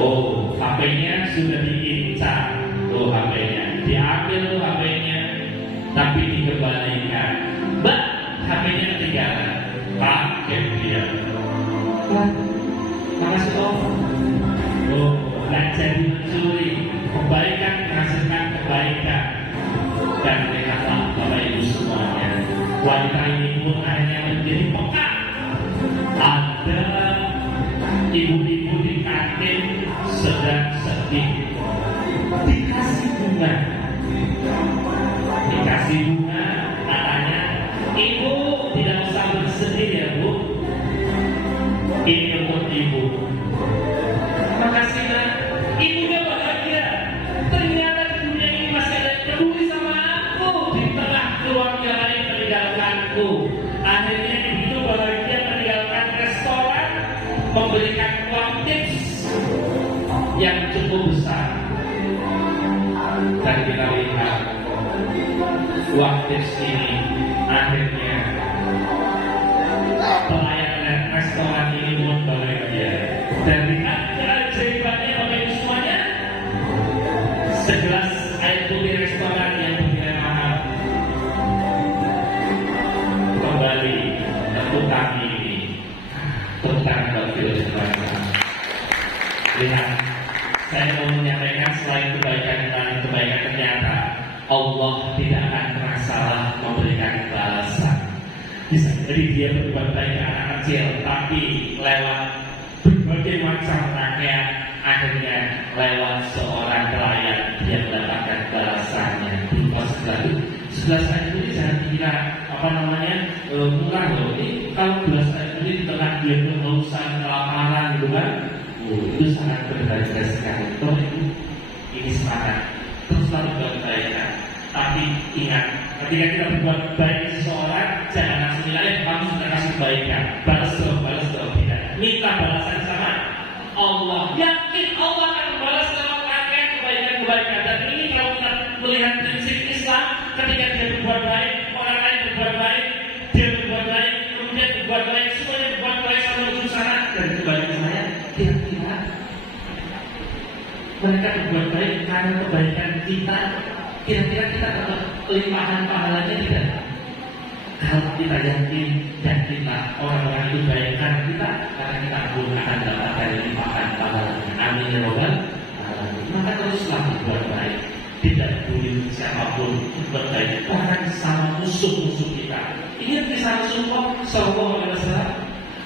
Oh, HP-nya sudah diincar. Tuh HP-nya diambil, tuh HP-nya, tapi dikembalikan. Mbak, HP-nya ketinggalan. Kaget dia. Wah, makasih om. Oh, nggak jadi mencuri. Kebaikan menghasilkan kebaikan. Dan lihatlah Bapak Ibu semuanya, wanita ini pun akhirnya menjadi peka. Ada ibu-ibu di kantin sedang sedih, dikasih bunga, kasih bunga, katanya, ibu tidak usah bersedih ya bu, ini untuk ibu. Makasih nak, ibunya bahagia. Ternyata di dunia ini masih ada yang peduli sama aku di tengah keluarga lain meninggalkanku. Akhirnya ibu bahagia meninggalkan restoran, memberikan uang tips yang cukup besar. Dan kita lihat uang tips ini akhirnya pelayan restoran ini pun bahagia. Dan lihat keajaibannya Bapak Ibu semuanya, segelas air putih restoran yang bernilai mahal kembali untuk kami ini. Tepuk tangan bagi kita. Lihat, saya mau menyampaikan selain kebaikan dan kebaikan ternyata Allah tidak akan pernah salah memberikan balasan. Bisa jadi dia berbuat baik ke anak kecil, tapi lewat berbagai macam rangkaian akhirnya lewat seorang pelayan dia mendapatkan balasannya. Sebelas air putih jangan dikira murah loh. Ini kalau gelas air putih di tengah dia kehausan, kelaparan gitu kan, itu sangat berharga sekali. Kalau ini semangat teruslah berbuat baik. Tapi ingat, ketika kita berbuat baik seseorang, jangan langsung nilai kamu sudah kasih kebaikan, balas dong, tidak. Minta balasan sama Allah. Yakin Allah akan membalas dalam rangkaian kebaikan. Dan ini kalau kita melihat prinsip Islam, ketika dia berbuat baik, orang lain berbuat baik, dia berbuat baik, kemudian berbuat baik, semuanya berbuat baik sama ujung sana. Dan kebaikan saya, kira-kira mereka berbuat baik karena kebaikan kita. Kira-kira kita dapat limpahan pahalanya tidak? Kalau kita yakin dan kita orang-orang itu baik karena kita pun akan dapat dari limpahan pahalanya. Amin ya robbal alamin. Maka teruslah berbuat baik, tidak peduli siapapun berbuat baik, bahkan sama musuh-musuh kita. Ingat kisah Rasulullah Sallallahu Alaihi Wasallam.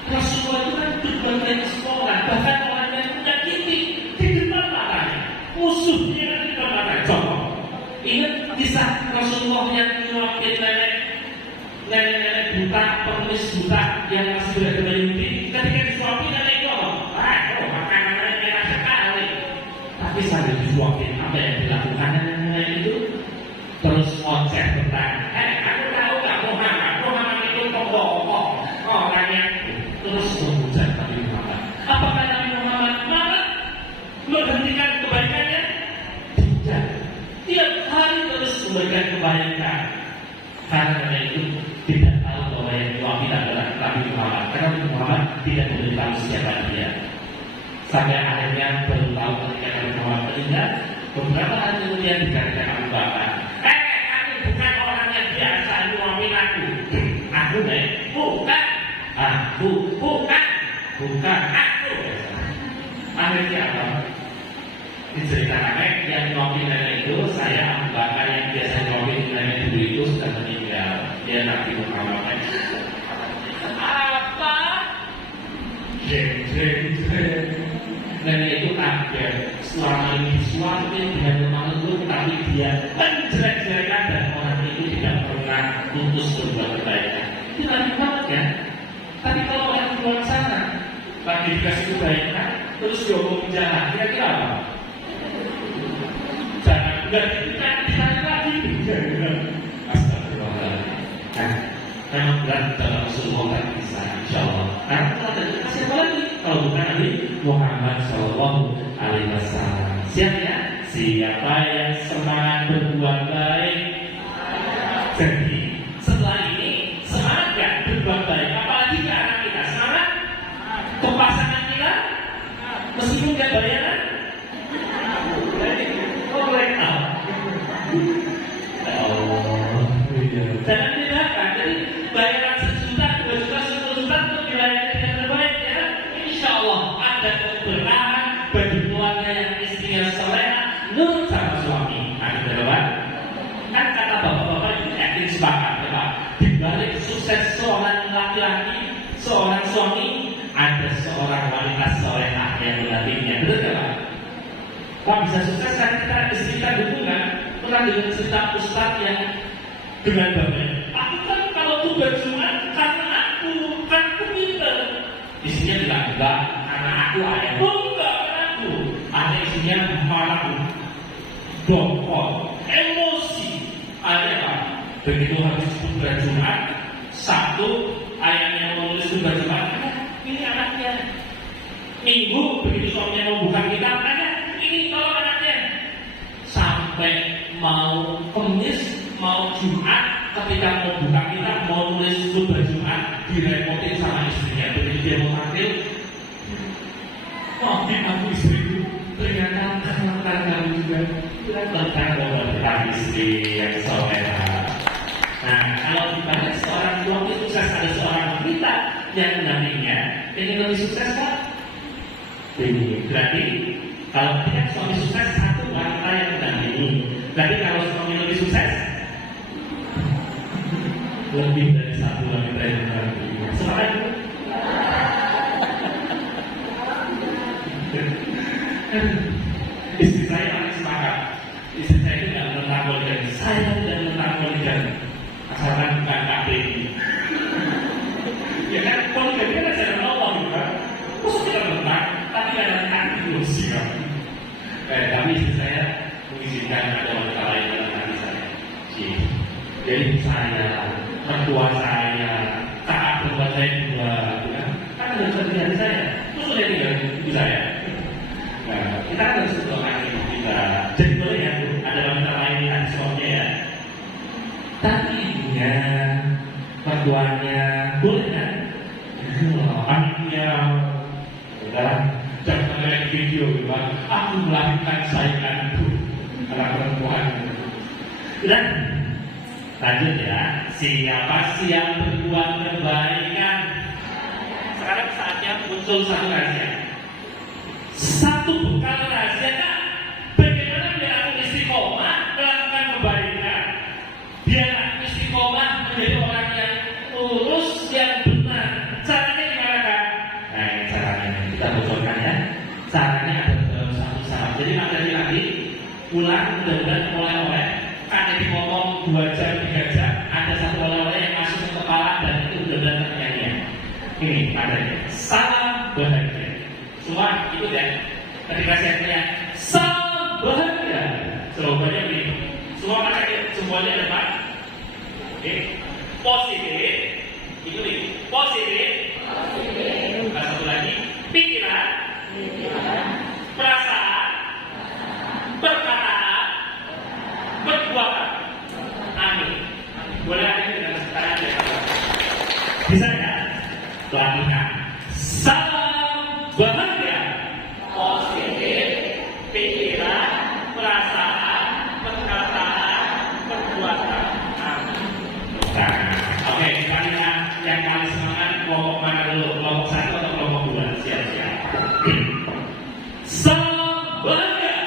Rasulullah itu kan berbuat baik semua orang, bahkan orang yang menyakiti di depan matanya, musuhnya kan di depan matanya. Contoh. Ingat kisah Rasulullah yang nyuapin nenek buta, pengemis buta yang masih beragama Yahudi. Ketika disuapin nenek itu makanan nenek enak sekali. Tapi sambil disuapin, apa yang dilakukan nenek itu? Terus ngoceh bertanya, aku tahu gak Muhammad itu pokok orangnya. Terus mengucap Nabi Muhammad. Apakah Nabi Muhammad marah menghentikan kebaikannya? Tidak. Tiap hari terus memberikan kebaikan. Karena itu tidak tahu bahwa yang diwakili adalah Nabi Muhammad. Karena Nabi Muhammad tidak memberitahu siapa dia. Sampai akhirnya baru tahu ketika Nabi Muhammad meninggal. Beberapa hari kemudian dikatakan Abu Bakar, aku bukan orang yang biasa diwakili aku. Aku bukan. Bukan aku. Akhirnya apa? Diceritakan yang nyuapin nenek itu, saya Abu Bakar yang biasa nyuapin nenek dulu itu sudah meninggal. Dia Nabi Muhammad. Apa? Jeng. Nenek itu kaget. Selama ini disuapin dengan makhluk, tapi dia menjelek-jelekan dan orang itu tidak pernah putus berbuat kebaikan. Itu Nabi Muhammad kan? Tapi kalau orang di luar sana lagi dikasih kebaikan, terus diomong jalan, kira-kira apa? Enggak ditanya lagi. Astagfirullahaladzim. Memang berat dalam Rasulullah bisa, insya Allah. Karena kita ada kasih apa lagi? Kalau bukan Nabi Muhammad Sallallahu Alaihi Wasallam. Siap ya? Siapa yang semangat berbuat baik? Jadi setelah ini semangat gak berbuat baik? Apalagi ke anak kita semangat? Ke pasangan kita? Meskipun gak bayaran? Jangan dibedakan. Jadi bayaran 1 juta, 2 juta, 10 juta untuk dilayani dengan terbaik ya. Insya Allah ada keberkahan bagi keluarga yang istrinya soleha, nurut sama suami. Ada berapa? Kan kata bapak-bapak itu yakin sepakat ya Pak. Di balik sukses seorang laki-laki, seorang suami, ada seorang wanita soleha yang mendampinginya. Betul ya Pak? Kalau bisa sukses kan kita istri kita hubungan. Pernah dengan cerita Ustaz yang dengan bapaknya. Aku kan kalau tugas Jumat karena aku pinter. Isinya bilang enggak, karena aku ayah. Oh enggak, karena aku. Ada isinya marah, dongkol, emosi. Ada apa? Begitu habis tugas Jumat, Sabtu ayahnya mau nulis tugas Jumat, ini anaknya. Minggu begitu suaminya mau buka kitab, ini tolong anaknya. Sampai mau Kamis, mau Jumat, ketika mau buka kitab, mau nulis tugas Jumat, direpotin sama istrinya. Begitu dia mau tampil, maafin aku istriku, ternyata kesalahan kamu juga tentang memperhatikan istri yang soleha. Nah, kalau dibalik seorang suami sukses, ada seorang wanita yang mendampinginya, ingin lebih sukses kan? Ini berarti kalau tidak suami sukses, satu wanita yang mendampingi. Berarti kalau suami lebih sukses, lebih dari satu wanita yang mendampingi. Semangat. Istri saya paling semangat. Istri saya itu tidak menentang poligami. Saya tidak menentang poligami. Asalkan bukan KPI. Ya kan, poligami kan ajaran Allah juga. Maksud kita menentang, tapi ada hati dosi kan. Tapi istri saya mengizinkan ada wanita lain dalam hati saya. Jadi saya, mertua saya, kakak perempuan saya juga, kan ada seperti hati saya. Terus dia tinggal ibu saya. Nah, kita kan harus doakan ibu kita. Jadi boleh ya, ada wanita lain di hati suaminya ya. Tapi ibunya, mertuanya, boleh kan? Anaknya, udah, jangan lihat video gitu. Aku melahirkan sainganku, anak perempuan. Dan lanjut ya, siapa sih yang berbuat kebaikan? Sekarang saatnya muncul satu rahasia. Satu bekal rahasia kan? Bagaimana biar aku istiqomah melakukan kebaikan? Biar aku istiqomah menjadi orang yang lurus, yang benar. Caranya gimana kan? Nah, ini caranya kita bocorkan ya. Caranya ada dalam satu syarat. Jadi materi lagi pulang mudah-mudahan oleh-oleh kan dipotong 2 jam 3 jam. Ada satu oleh-oleh yang masuk ke kepala dan itu mudah-mudahan ternyata. Ini materi. Salam bahagia. Semua ikut ya. Ketika saya tanya salam bahagia, jawabannya begini. Semua materi semuanya dapat. Oke. Positif. Itu nih. Positif. Satu lagi. Pikiran. Perasaan. Perkataan. Perbuatan. Amin. Boleh ada yang tidak sekarang ya. Bisa ya? Pelatihan. Salam bahagia. Positif. Pikiran. Perasaan. Perkataan. Perbuatan. Amin. Nah, oke, kalian yang paling semangat kelompok mana dulu? Kelompok 1 atau kelompok 2? Siap-siap. Salam bahagia.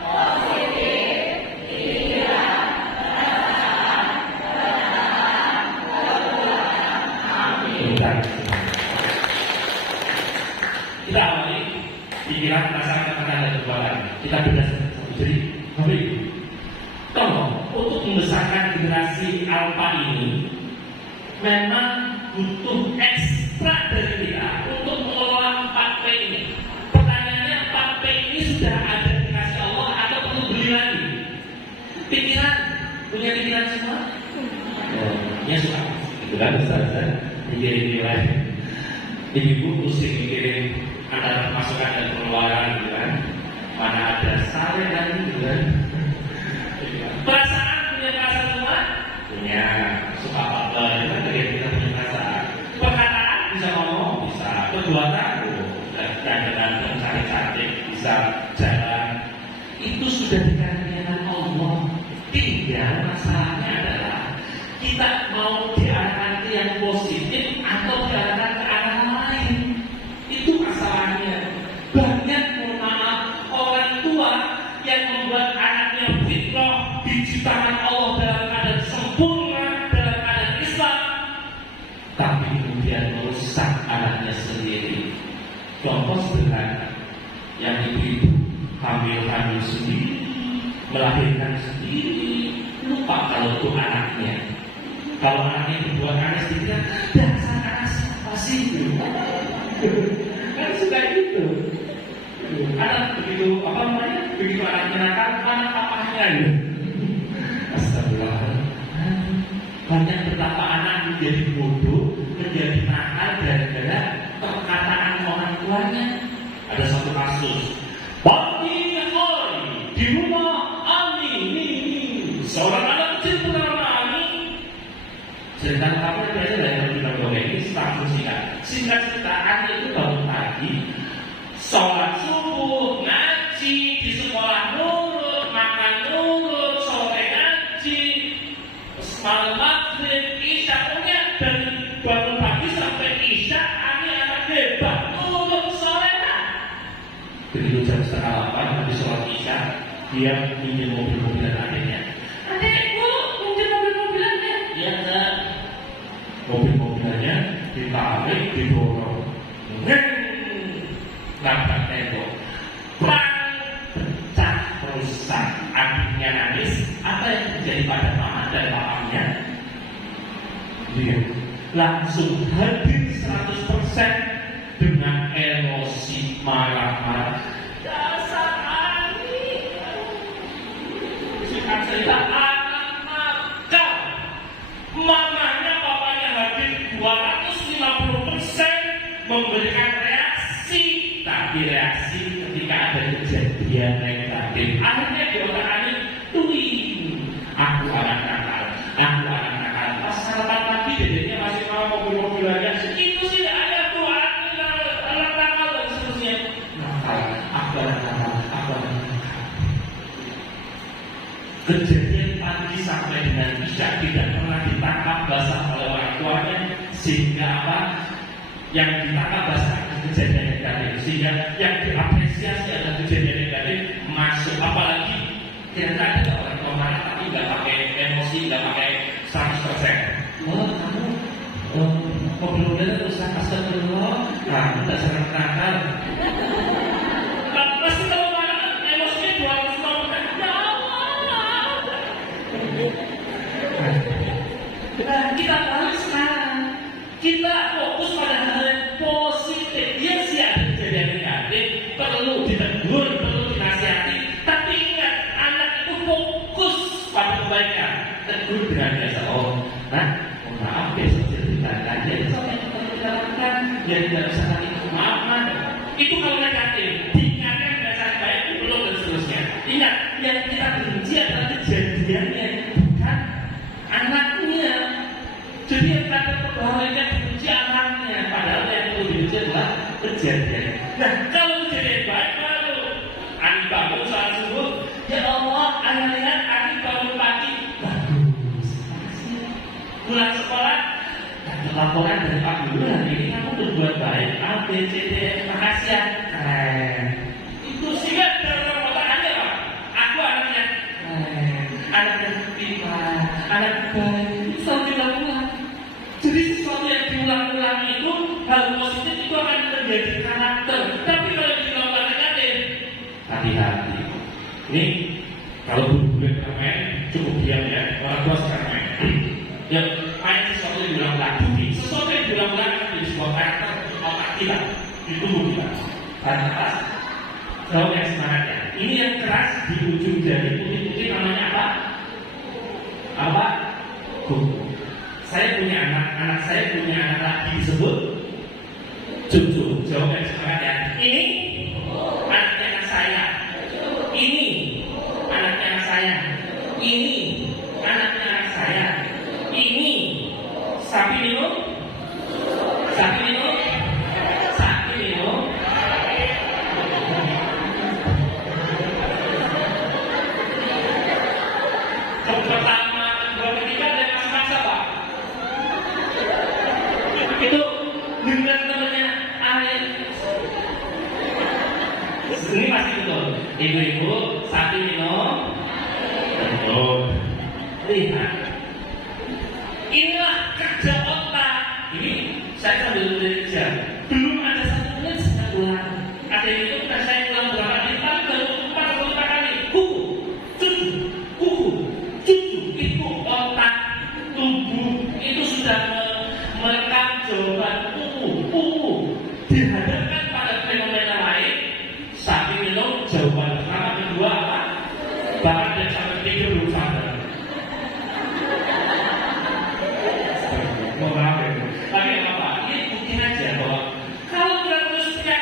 Positif. Pikiran. Perasaan. Perkataan. Perbuatan. Amin. Kita awali pikiran, perasaan, perkataan dan perbuatan. Kita beda satu. Jadi, Bapak Ibu, tolong untuk membesarkan generasi alpha ini memang butuh ekstra dari kita untuk mengelola 4P ini. Pertanyaannya, 4P ini sudah ada dikasih Allah atau perlu beli lagi? Pikiran, punya pikiran semua? Ya suka. Itu kan besar-besar mikirin nilai. Ibu pusing mikirin antara pemasukan dan pengeluaran gitu kan. Mana ada sare lagi gitu kan. Perasaan, punya perasaan semua? Punya. Suka apa? Itu kan kita punya perasaan. Perkataan bisa ngomong, bisa. Perbuatan, dan cantik-cantik, bisa jalan. Itu sudah dikaruniakan Allah. Tinggal masalahnya adalah kita mau diarahkan ke yang positif atau diarahkan ke arah lain. Itu masalahnya. Banyak orang tua yang membuat anaknya fitrah diciptakan Allah dalam keadaan sempurna, dalam keadaan Islam, tapi kemudian merusak anaknya sendiri. Contoh sederhana, yang ibu-ibu hamil sendiri, melahirkan sendiri, lupa kalau itu anaknya. Kalau anaknya berbuat aneh sedikit, dasar anak siapa sih? Kan suka gitu. Anak begitu apa namanya? Begitu anaknya nakal, anak papahnya ya. Astagfirullah. Banyak betapa anak menjadi bodoh, menjadi nakal gara-gara perkataan orang tuanya. Ada satu kasus. Pagi hari di rumah Ani, seorang anak kecil bernama Ani. Cerita apa biasa dari kita boleh ini status singkat cerita. Ani itu bangun pagi, sholat subuh, ngaji di sekolah nurut, makan nurut, sore ngaji, malam maghrib, isya, pokoknya dari bangun pagi sampai isya. Ani anak hebat, nurut soleha. Begitu jam 7:30 habis sholat isya, dia minjem mobil-mobilan adiknya. Adikku, minjem mobil-mobilannya. Iya enggak. Mobil-mobilannya ditarik, didorong, nabrak tembok, pecah, rusak. Adiknya nangis. Apa yang terjadi pada mama dan papanya? Dia langsung hadir 100% dengan emosi marah-marah. Dasar Ani, singkat cerita, anak nakal. Mamanya, papanya hadir 250% memberikan reaksi, tapi reaksi ketika ada kejadian negatif. Akhirnya di otak Ani, aku anak nakal, aku anak nakal. Pas sarapan pagi dedeknya masih mau mobil-mobilannya. Itu sih ada Tuhan, anak nakal dan seterusnya. Nakal, aku anak nakal, aku anak nakal. Kejadian pagi sampai dengan isya tidak pernah ditangkap basah oleh orang tuanya, sehingga apa? Yang ditangkap basah kejadian negatif, sehingga yang diapresiasi adalah kejadian negatif masuk. Apalagi kira-kira ada orang tua marah tapi nggak pakai emosi, nggak pakai 100%. Wah, kamu mobil-mobilnya rusak, astagfirullah, kamu tak serang nakal. Pasti kalau marah emosinya 250%. Ya Allah. Nah, kita balik sekarang. Kita fokus pada hal yang positif. Dia sih ada kejadian negatif, perlu ditegur, perlu dinasihati. Tapi ingat, anak itu fokus pada kebaikan. Tegur dengan biasa. Oh, nah, maaf besok cerita aja. Soalnya kita lakukan, dia tidak bisa lagi maafkan. Itu kalau negatif. Diingatkan biasa baik, belum dan seterusnya. Ingat, yang kita benci adalah kejadiannya, bukan anaknya. Jadi yang kata perbahagiannya dibenci anaknya, padahal yang perlu dibenci adalah kejadian. Nah, kalau kejadian baik baru Ani bangun saat subuh, ya Allah, Ani lihat Ani bangun pagi, bagus. Pulang sekolah, dapat laporan dari Pak Guru, hari ini kamu berbuat baik, A, B, C, D, F, makasih ya. Keren. Itu sih kan dalam otak Anda, Pak. Aku anaknya keren, anaknya pintar, anak baik, selalu dilakukan. Jadi sesuatu yang diulang-ulang itu, hal positif itu akan menjadi karakter. Tapi kalau diulang-ulang negatif, hati-hati. Ini kalau boleh main, cukup diam ya. Orang tua sekarang main. Ya, main sesuatu yang diulang-ulang. Sesuatu yang diulang-ulang akan menjadi sebuah karakter otak kita, di tubuh kita. Karena pas, kalau yang semangat ya. Ini yang keras di ujung jari putih-putih namanya apa? Apa? Kuku. Saya punya anak saya punya anak lagi disebut cucu. Jawab yang semangat ya. Ini anaknya anak saya. Ini anaknya anak saya. Ini anaknya anak saya. Ini sapi minum. Sapi minum. Sapi minum. Pertama, kedua, ketiga dan masa-masa Pak. Itu dengan temannya air. Ini masih betul. Ibu-ibu, sapi minum. Betul. Lihat. Inilah kerja otak. Ini saya sambil bekerja. Belum ada satu menit saya pulang. Ada yang itu saya pulang berapa kali? Tapi baru 4 atau 5 kali. Kuku, cucu, itu otak tubuh sudah merekam jawaban dihadapkan pada fenomena lain, sapi minum jawaban pertama kedua apa? Bahkan dia sampai tidur belum sadar. Tapi apa? Ini bukti aja bahwa kalau kita terus punya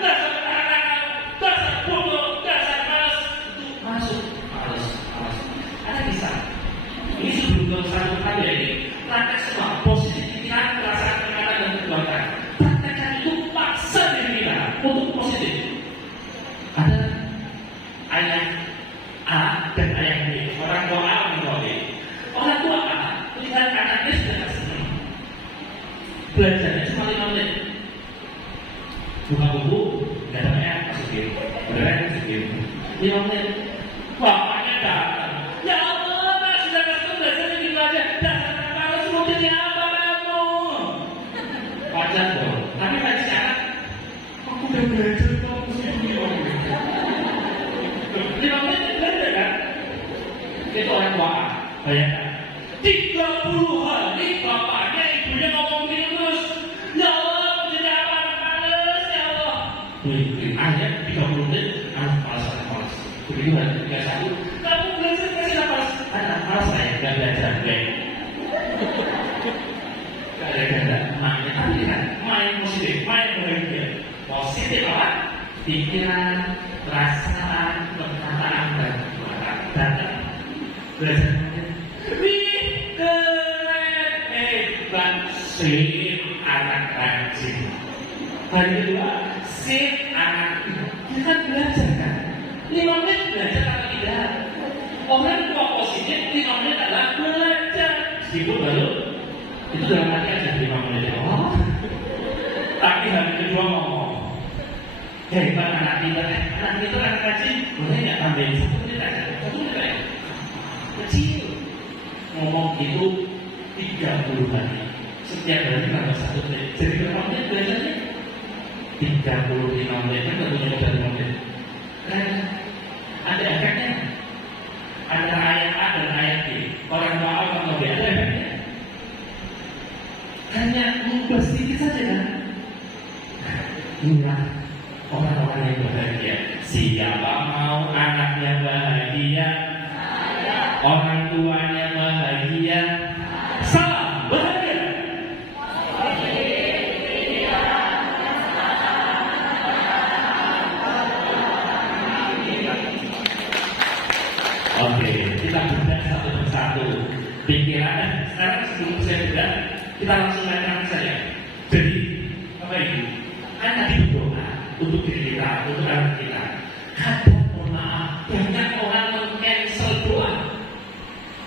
dasar bodoh, dasar malas, itu masuk malas. Ada bisa. Ini sebelum satu kali ini, praktek semua positif pikiran, perasaan, perkataan dan perbuatan. Praktekkan itu paksa diri kita untuk positif. Ada ayat A dan ayat B. Orang tua A, orang tua B. Orang tua A melihat anaknya sudah senang. Belajarnya cuma 5 menit. Buka buku, nggak ada ayat masukin. Udah masukin. 5 menit. Bapaknya datang. Ya Allah, Pak, sudah kasih belajarnya gitu aja. Dasar malas mau jadi apa kamu? Wajar dong. Tapi bagi sekarang, aku udah belajar kok mesti bingung. 5 menit belajar kan? Itu orang tua. Bayangkan. 30 hari bapaknya ibunya ngomong gini terus. Ya Allah, mau jadi apa anak malas, ya Allah. Akhirnya 30 menit, anak malas. Begitu kan? 31. Kamu belajar kasih apa? Anak malas saya nggak belajar. Gak ada main, tapi kan main positif, main bahagia. Positif apa? Pikiran, perasaan, perkataan dan perbuatan. Belajar. Keren, hebat, sip, anak rajin. Hari kedua, sip, anak itu. Kita kan belajar kan? 5 menit belajar atau tidak? Orang tua positif, 5 menit adalah belajar. Meskipun baru itu dalam hati aja 5 menit. Oh, tapi hari kedua ngomong. Hebat anak kita, anak rajin. Boleh nggak tambahin 1 menit aja? 1 menit aja. Kecil. Ngomong itu 30 hari. Setiap hari tambah 1 menit. Jadi berapa menit belajarnya? 35 menit. Kan tentunya udah 5 menit. Kan ada efeknya. Ada ayat A dan ayat B. Orang tua A atau B ada efeknya. Hanya mengubah sedikit saja kan. Inilah orang-orang yang bahagia. Siapa mau anaknya bahagia? Orang tuanya bahagia. Salam bahagia. Oke, kita bedah satu persatu pikiran. Sekarang sebelum saya bedah, kita langsung lanjutkan saja. Jadi, apa itu? Kan tadi berdoa untuk diri kita, untuk anak kita. Kadang mohon maaf, banyak orang meng-cancel doa.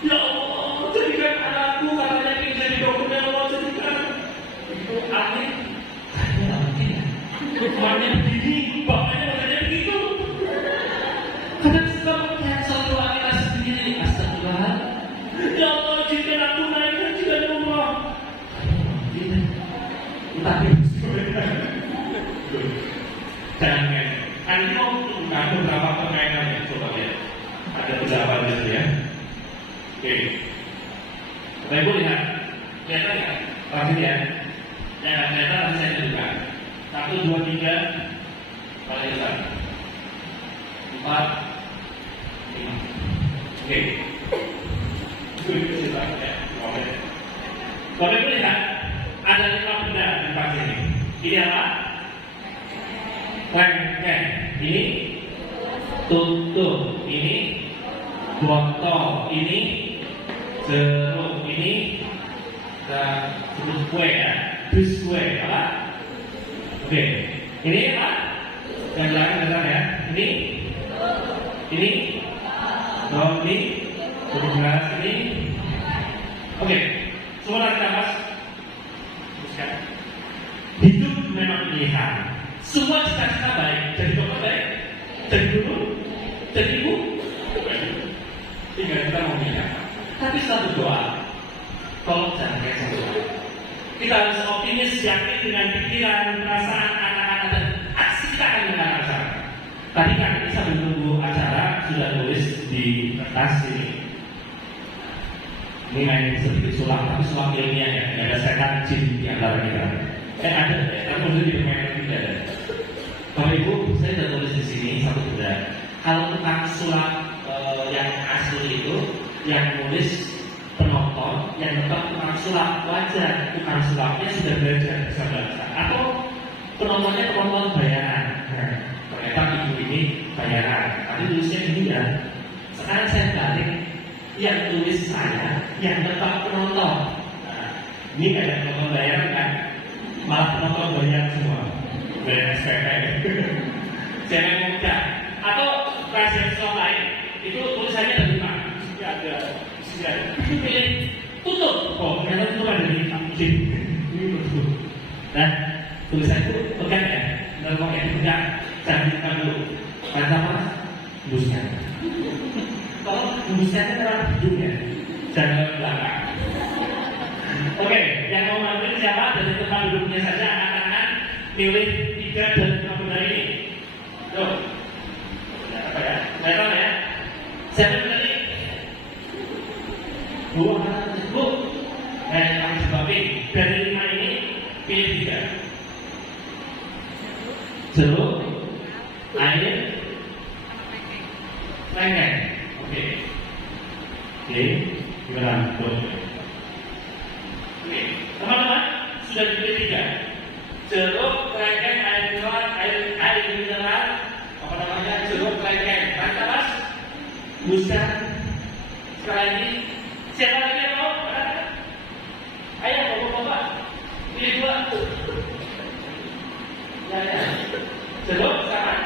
Ya Allah, jadikan anakku katanya ingin jadi dokter, ya Allah, jadikan. Itu akhir, katanya nggak mungkin ya. Kemarinnya begini, bapaknya katanya begitu. Kadang suka meng-cancel doa kita sendiri. Astagfirullah. Ya Allah, jadikan aku naik dan tidak umroh. Tapi jangan kan mau ada beberapa permainan ya, coba lihat. Ada beberapa jenis ya. Oke. Bapak Ibu lihat ya, pasti ya. Ya, ternyata harus saya tunjukkan. 1, 2, 3 paling besar. 4, 5. Oke. Itu ya. Oke. Bapak Ibu lihat. Ada 5 benda di tempat ini. Ini apa? Rengkeng. Ini tutup. Ini botol. Ini jeruk. Ini jeruk kue ya. Dus kue apa? Oke. Ini apa? Yang belakang besar ya. Ini ini gelas ini. Oke. Semua tarik nafas. Hidup memang pilihan. Semua cita-cita baik. Jadi dokter baik, jadi guru, jadi ibu. Tinggal kita mau pilih. Tapi satu doa, tolong jangan kayak satu doa. Kita harus optimis, yakin dengan pikiran, perasaan anak-anak dan aksi kita akan mengalami acara. Tadi kan kita sambil menunggu acara sudah tulis di kertas ini. Ini main sedikit sulap, tapi sulap ilmiah ya. Tidak ada setan jin di antara kita. Ada, tapi mungkin di permainan tidak ada. Bapak Ibu, saya sudah tulis di sini satu benda. Kalau tukang sulap yang asli itu, yang nulis penonton, yang tetap tukang sulap wajar, tukang sulapnya sudah belajar bisa bahasa. Atau penontonnya penonton bayaran. Ternyata ibu ini bayaran. Tapi tulisnya ini ya. Sekarang saya balik, yang tulis saya, yang tetap penonton. Nah, ini ada penonton bayaran kan? Malah penonton bayar semua. Bayar SPP. Jangan mudah. Atau rahasia sekolah lain, itu tulisannya ada 5. Ini ada 9. Itu pilih tutup. Oh, ternyata itu ada di jin. Ini tutup. Nah, tulisan itu pegang ya. Kalau yang pegang, jangan dibuka dulu. Baca apa? Busnya. Kalau busnya itu adalah hidungnya. Jangan ke belakang. Oke, yang mau ngambil siapa? Dari tempat duduknya saja, anak-anak pilih 3 dari 5 benda ini. Tuh. Apa ya? Kelihatan ya? Siapa tadi? Bu, kamu sebabin dari 5 ini pilih 3. Jeruk, air, lengkeng. Oke, gimana? Oke, teman-teman sudah dipilih 3. Jeruk, lengkeng, air mineral, air mineral. Apa namanya? Jeruk, lengkeng. Mantap, Mas. Busa. Sekali lagi. Siapa lagi yang mau? Ayo, bapak-bapak. Pilih 2. Ya. Jeruk sama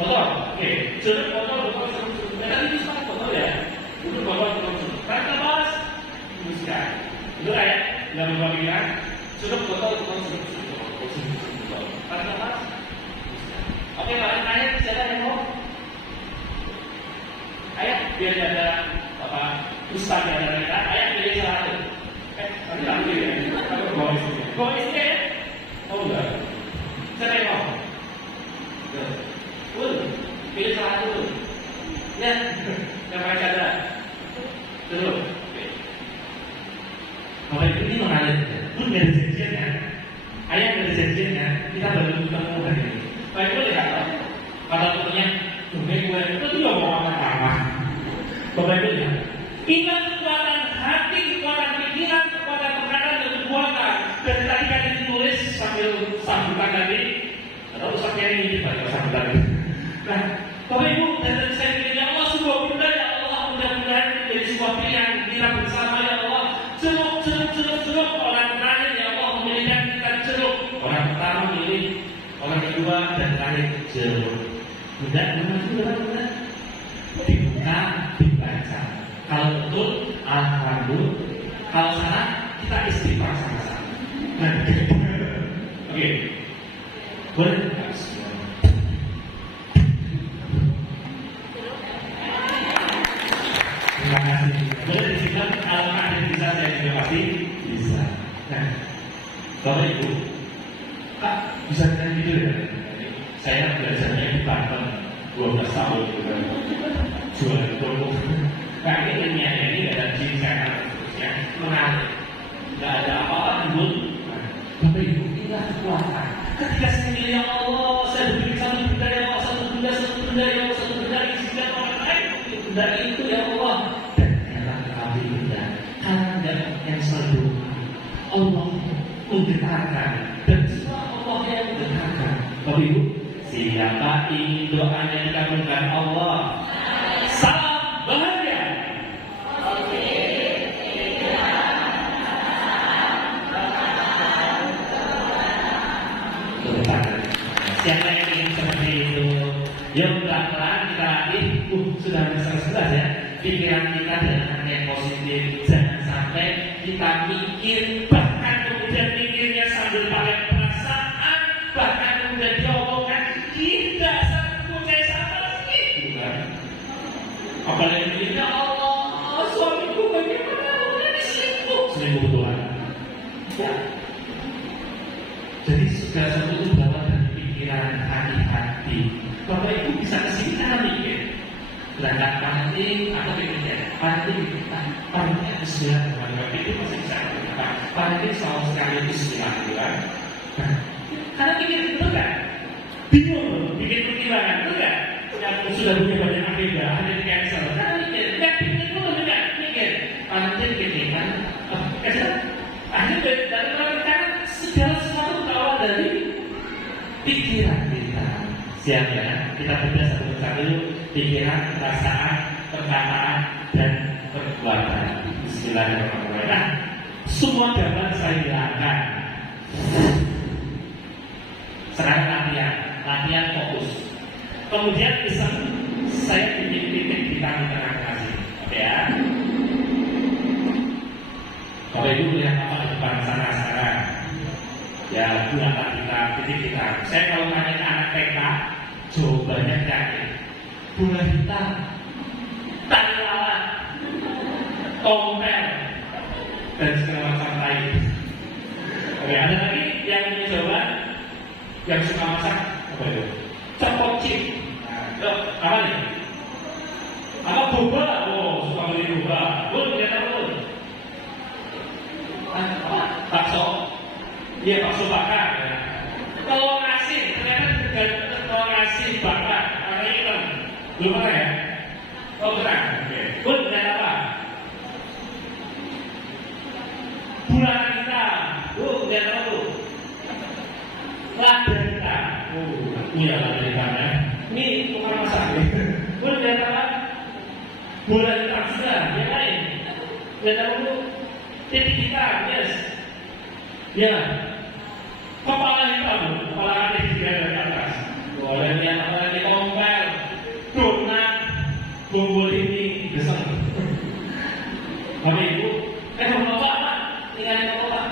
botol. Oke, jeruk botol. Tadi bisa botol ya. Itu botol. Mantap, Mas. Busa. Itu ya. Enggak berubah pikiran. Jeruk botol. Mantap, Mas. Oke, ayo siapa yang mau? Ayo, biar ada apa? Ustaz yang ada mereka. Ayo pilih salah satu. Nanti ambil ya. Bawa istri ya? Oh enggak. Siapa yang mau? Pilih salah satu. Ya, yang pakai cadar. Dulu. Kalau ini mengalir, pun dari janjian ya. Ayah dari janjian ya. Kita baru ketemu hari ini. Baik boleh tak? Kalau tentunya, gue itu juga mau apa-apa. Bapak Ibu ya, ingat kekuatan hati, kekuatan pikiran, kekuatan perkataan dan kekuatan. Dan tadi kan ditulis sambil sambutan tadi, atau sampai ini pada sambutan tadi. Nah, Bapak Ibu, dan tadi saya bilang, ya Allah, sebuah benda, ya Allah, mudah-mudahan menjadi sebuah pilihan kita bersama, ya Allah. Jeruk, orang terakhir, ya Allah, memilihkan kita jeruk. Orang pertama milih, orang kedua, dan terakhir jeruk. Benar, dibuka, dibaca. Kalau betul, alhamdulillah. Kalau salah, kita istighfar sama-sama. Oke, boleh. Terima kasih. Boleh disebut alamat yang bisa saya juga pasti bisa. Nah, Bapak Ibu, Kak, bisa kan gitu ya? Saya belajarnya di Banten 12 tahun jualan produk. Nah ini ilmiahnya ini ada jin setan terusnya menarik. Tidak ada apa-apa timbul. Bapak Ibu inilah kekuatan. Ketika saya milih ya Allah, saya beri satu benda ya Allah, satu benda ya Allah, satu benda isikan orang lain. Benda itu ya Allah. Dan ternyata kami benda karena yang selalu Allah menggetarkan dan semua Allah yang menggetarkan. Bapak Ibu, siapa ingin doanya dikabulkan Allah? Salam bahagia. Siapa yang ingin seperti itu? Yuk pelan-pelan kita latih. Sudah selesai ya. Pikiran kita dengan yang positif. Jangan sampai kita mikir, bahkan kemudian mikirnya sambil pakai perasaan, bahkan kemudian diomongkan tidak percaya sama sekali. Bukan. Apalagi mikirnya Allah, suamiku bagaimana? Ini selingkuh betulan. Ya. Jadi segala sesuatu itu bawa dari pikiran, hati-hati. Bapak Ibu bisa kesini karena mikir. berangkat parenting atau pikirnya parenting Bismillahirrahmanirrahim itu masih bisa parenting sama sekali Bismillah gitu kan. Karena pikir itu kan bingung, bikin pertimbangan itu kan yang sudah punya banyak akidah, ada di cancel karena mikir, itu juga mikir parenting gitu kan akhirnya dari mereka segala sesuatu berawal dari pikiran kita. Siap ya, kita beda satu persatu pikiran, perasaan, perkataan, dan perbuatan. Bismillahirrahmanirrahim. Nah, semua gambar saya hilangkan. Sekarang latihan fokus. Kemudian bisa saya titik-titik di tengah kasih. Oke ya. Bapak Ibu lihat apa di depan sana sekarang? Ya, gunakan kita, titik kita. Saya kalau tanya ke anak TK, jawabannya yakin. Bola hitam, tali lalat, tompel, dan segala macam lain. Oke, ada lagi yang mencoba, yang suka masak, apa itu? Cokok chip. Apa nih? Apa boba? Oh, suka beli boba. Lihat apa? Bakso, iya bakso bakar. Ya. Telur asin, ternyata juga telur asin bakar, warna hitam. Belum pernah ya? Oh pernah. Oke. Bun, lihat apa? Bulan hitam. Lihat apa tuh? Lada hitam. Iya lada hitam ya. Ini tukang masak. Bun, lihat apa? Bulan hitam sudah. Yang lain. Lihat apa tuh? Titik hitam, yes. Ya, kepala hitam, kepala hati juga dari atas. Boleh lihat apa lagi tompel, donat, bumbul ini, besar. Bapak Ibu, bapak, tinggal bapak.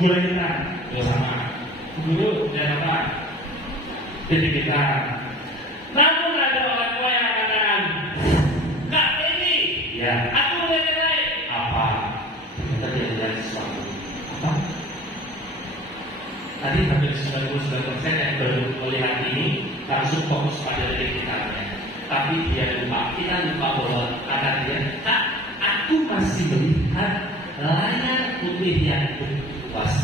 Boleh hitam, sama. Dulu dan apa? Titik hitam. Namun ada orang tua yang mengatakan, Kak ini, ya, aku menilai apa? Ternyata dia lihat sesuatu. Apa? Tadi hampir 99% yang baru melihat ini langsung fokus pada titik hitamnya. Tapi dia lupa, kita lupa bahwa kata dia, Kak, aku masih melihat layar putih yang luas.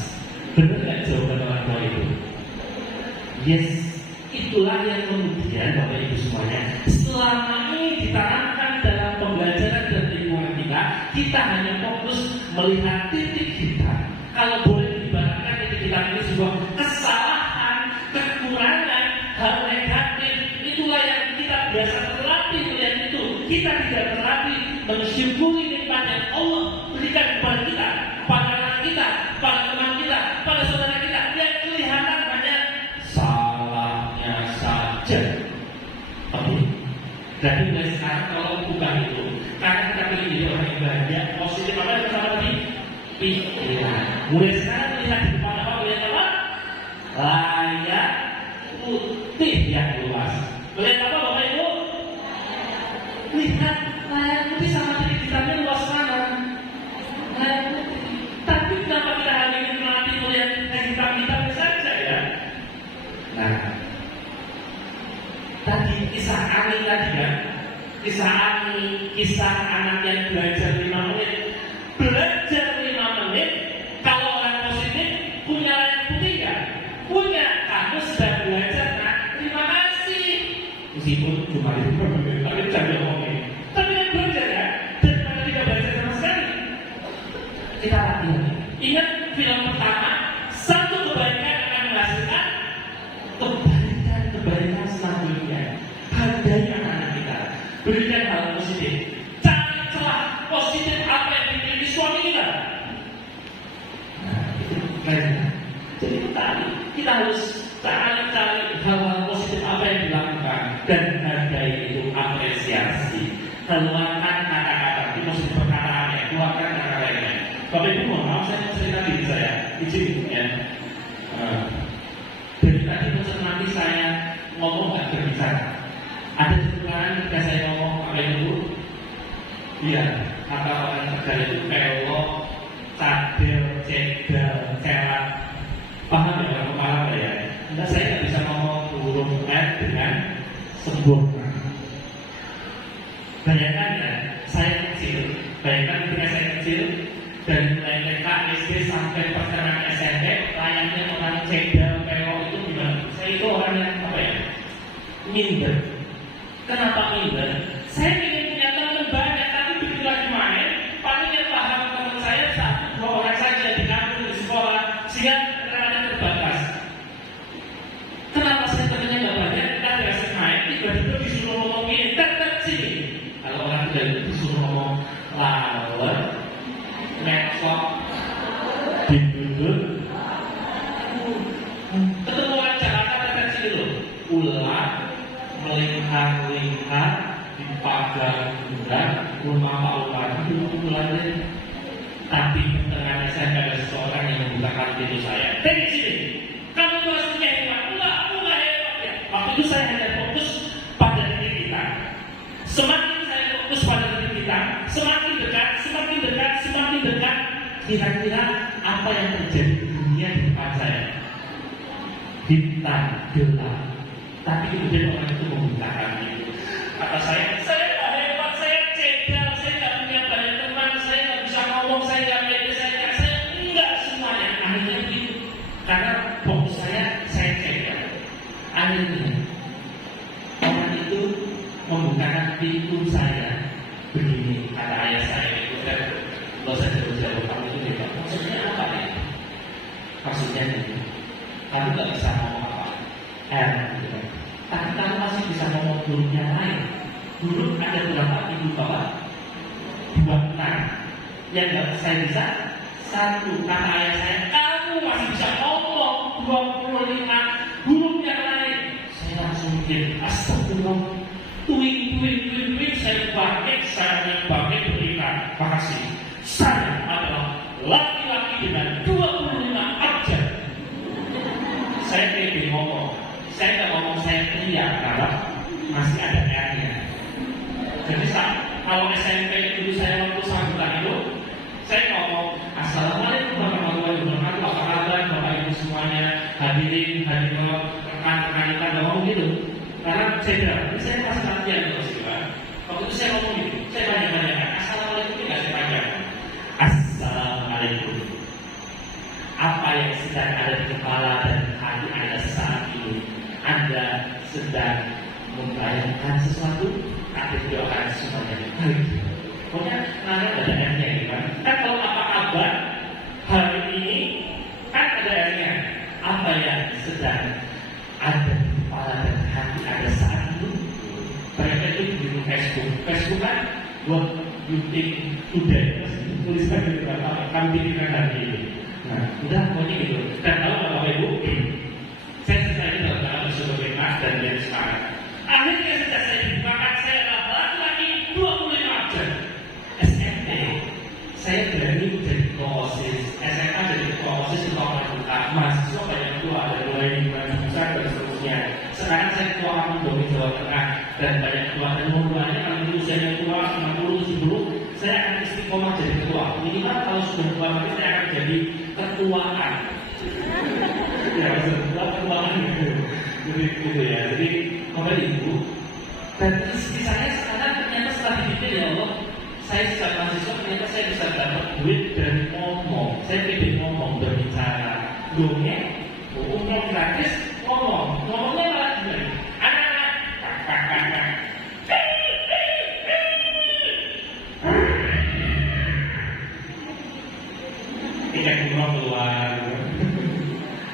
Benar nggak jawaban orang tua itu? Yes, itulah yang kemudian Bapak Ibu semuanya selama ini ditanamkan dalam pembelajaran dan lingkungan kita hanya fokus melihat titik hitam. Kalau boleh diibaratkan titik hitam ini sebuah kesalahan, kekurangan, hal negatif, itulah yang kita biasa terlatih melihat itu. Kita tidak terlatih mensyukuri nikmat yang Allah berikan kepada kita, pada anak kita, pada teman kita, pada saudara kita. Yang kelihatan hanya salahnya saja. Oke. Jadi mulai sekarang kalau bukan itu, karena kita pilih orang yang bahagia, positif apa yang bersama tadi? Pikiran. Mulai sekarang lihat di depan apa? Lihat apa? Layar putih yang luas. Lihat apa Bapak Ibu? Lihat layar putih sama titik hitamnya luas mana? Layar putih. Tapi kenapa kita hanya ingin melatih melihat yang hitam-hitam saja ya? Nah, tadi kisah Ani tadi kan? Kisah Ani, kisah anak yang belajar 5 menit. Belajar 5 menit, kalau orang positif punya layar putih kan? Punya, kamu sudah belajar, nah terima kasih. Meskipun cuma 5 menit, tapi jangan ngomongin. Tapi yang belajar ya, daripada tidak belajar sama sekali. Kita latihan. Ingat film pertama, satu kebaikan akan menghasilkan kebaikan selanjutnya. Hadai anak kita, berikan hal positif. Cari celah positif apa yang dimiliki suami kita. Nah, itu keren. Jadi kita harus cari hal-hal positif apa yang dilakukan dan hargai itu, apresiasi. Keluarkan kata-kata, itu maksud perkataannya, keluarkan kata-katanya. Bapak Ibu mohon maaf, saya mau cerita diri saya, izin ya. Dari tadi nanti saya ngomong nggak berbicara. Ada sebenarnya ketika saya ngomong Bapak Ibu, iya, kata orang Tegal itu pelok, cadel, cedal, celat. Paham ya kalau paham ya? Nah, saya nggak bisa ngomong huruf F dengan sempurna. bayangkan ketika saya kecil dari mulai TK, SD sampai pertengahan SMP, layaknya orang cedal, pewok itu gimana? Saya itu orang yang apa ya? Minder. Kenapa minder? Saya ingin punya teman banyak, tapi begitu lagi main, paling yang paham teman saya 1-2 orang saja di kampung, di sekolah, sehingga relanya terbatas. Kenapa saya temannya nggak banyak? Kita biasa main, tiba-tiba disuruh ngomong ini, tetap sini. Kalau orang tidak itu disuruh ngomong lawan, network, dindudut, ketemu orang Jakarta tetap sini loh, ulang, melihat-lihat di pagar gudang rumah Pak Ulan itu ulannya. Tapi tengahnya saya ada seseorang yang membukakan pintu saya. Dari sini, kamu pastinya hebat, enggak hebat ya. Waktu itu saya hanya fokus pada diri kita. Semakin saya fokus pada diri kita, semakin dekat. Kira-kira apa yang terjadi di dunia di depan saya? Hitam, gelap. Tapi kemudian orang itu membukakan itu. Kata saya nggak hebat, saya cedal, saya nggak punya banyak teman, saya nggak bisa ngomong, saya nggak pede, saya enggak semuanya. Akhirnya begitu. Karena fokus saya cedal. Akhirnya orang itu membukakan pintu saya. Begini kata ayah saya itu kan, kalau saya jauh kamu itu hebat. Maksudnya apa ya? Maksudnya ini, kamu nggak bisa ngomong apa. Tapi kamu masih bisa ngomong huruf yang lain. Huruf ada berapa pintu bawah? 2 enam. Yang nggak saya bisa 1. Kata ayah saya, kamu masih bisa ngomong 25 huruf yang lain. Saya langsung mikir, astagfirullah. Tuing, saya bangkit berikan. Makasih. Saya adalah laki-laki dengan 25 abjad. Saya pede ngomong. Saya nggak ngomong saya teriak karena masih ada R-nya. Jadi kalau SMP dulu saya waktu sambutan itu, saya ngomong assalamualaikum warahmatullahi wabarakatuh, apa kabar bapak ibu semuanya, hadirin rekan-rekan kita, nggak ngomong gitu. Karena saya bilang, ini saya masih latihan terus gitu kan. Waktu itu saya ngomong gitu, saya banyak-banyak assalamualaikum ini nggak saya panjang. Assalamualaikum. Apa yang sedang ada di kepala dan hati Anda saat ini? Anda sedang membayangkan sesuatu, tapi doakan semuanya baik. Pokoknya nanya ada R-nya gitu kan. Kan kalau apa kabar hari ini kan ada R-nya. Apa yang sedang ada di kepala dan hati Anda saat ini? Mereka itu di Facebook kan buat YouTube today. Tuliskan di belakang, kami pikirkan hari ini. Nah, udah pokoknya gitu. Dan kalau Bapak Ibu, saya selesai itu dalam sebagai mas dan dari sekarang. Akhirnya sejak saya dibukakan, saya adalah laki-laki 25 abjad. SMP, saya berani menjadi ketua-OSIS. SMA jadi ketua-OSIS untuk pramuka. Mahasiswa banyak ketua, ada mulai di besar dan seterusnya. Sekarang saya ketua Amundomi Jawa Tengah dan banyak ketua. Dan hubungannya kalau dulu usianya tua 60, 70, saya akan istiqomah jadi ketua. Minimal kalau sudah tua nanti saya akan jadi ketuaan. Ya, ketuaan gitu ya. Jadi Bapak Ibu, dan istri saya sekarang ternyata setelah dipikir ya Allah, saya sejak mahasiswa ternyata saya bisa dapat duit dari ngomong. Saya pilih ngomong, berbicara, dongeng, umum gratis, ngomongnya malah gimana? Anak-anak, tidak ngomong keluar.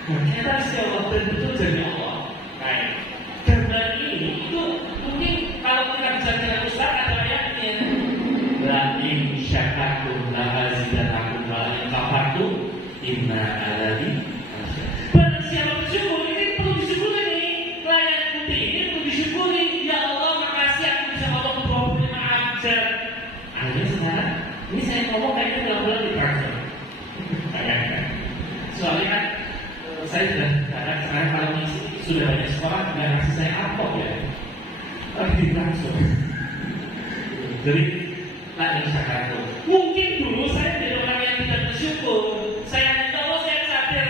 Ternyata si Allah betul jadi Allah. Nah, karena ini itu mungkin kalau kita bisa dengan Ustaz ada ayatnya. La in syakartum la azidanakum wa la in kafartum inna alladzi. Barang siapa bersyukur ini perlu disyukuri nih. Layan putih ini perlu disyukuri. Ya Allah makasih aku bisa ngomong 25 abjad. Akhirnya sekarang ini saya ngomong kayaknya bulan-bulan di transfer. Soalnya kan saya sekarang kalau mengisi sudah banyak sekolah nggak ngasih saya amplop ya, tapi langsung. Jadi tak ada syakartum. Mungkin dulu saya jadi orang yang tidak bersyukur. Saya tahu saya sadar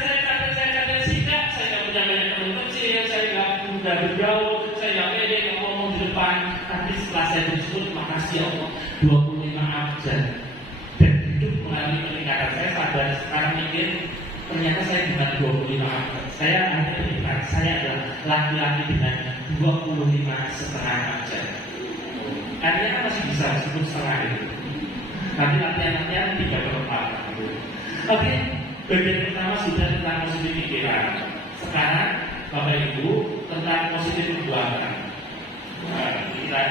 sikap. Saya nggak punya banyak teman kecil. Saya nggak mudah bergaul. Saya nggak pede ngomong di depan. Tapi setelah saya bersyukur, makasih Allah 25 abjad. sadar sekarang mikir ternyata saya bukan 25 abad. Saya hanya berpikir saya adalah laki-laki dengan 25,5 abjad. Artinya kan masih bisa meskipun setengah itu. Nanti latihan-latihan 3/4. Oke, bagian pertama sudah tentang positif pikiran. Sekarang Bapak Ibu tentang positif perbuatan. Kita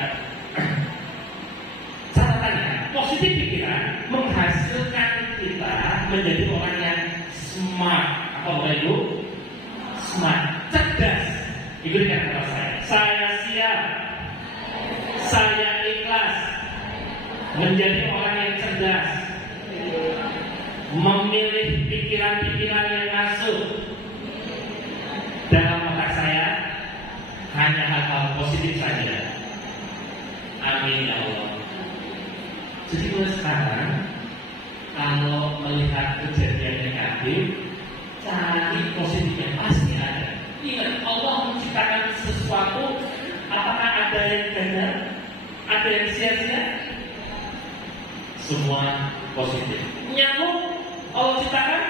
catatannya, positif pikiran menghasilkan kita menjadi orang yang smart. Apa Bapak Ibu? Smart, cerdas. Ikutkan kata saya. Saya siap. Saya ikhlas menjadi orang yang cerdas, memilih pikiran-pikiran yang masuk dalam otak saya hanya hal-hal positif saja. Amin ya Allah. Jadi mulai sekarang kalau melihat kejadian negatif, cari positifnya, pasti ada. Ingat, Allah menciptakan sesuatu. Apakah ada yang gagal? Ada yang sia-sia? Semua positif. Nyamuk Allah ciptakan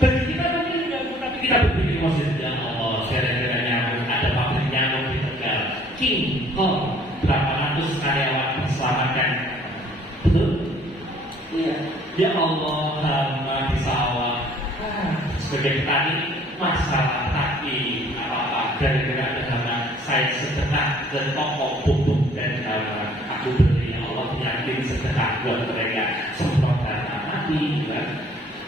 bagi kita mungkin tidak, tapi kita berpikir positif. Ya Allah, gara-gara nyamuk ada pabrik nyamuk di Tegal, King Kong, berapa ratus karyawan terselamatkan. Betul? Iya. Ya Allah, hama di sawah. Sebagai petani masalah taki apa-apa gara-gara ada hama, saya sedekah ke toko pupuk dan hama. Aku beri Allah yakin sedekah buat mereka semprot dana mati, kan?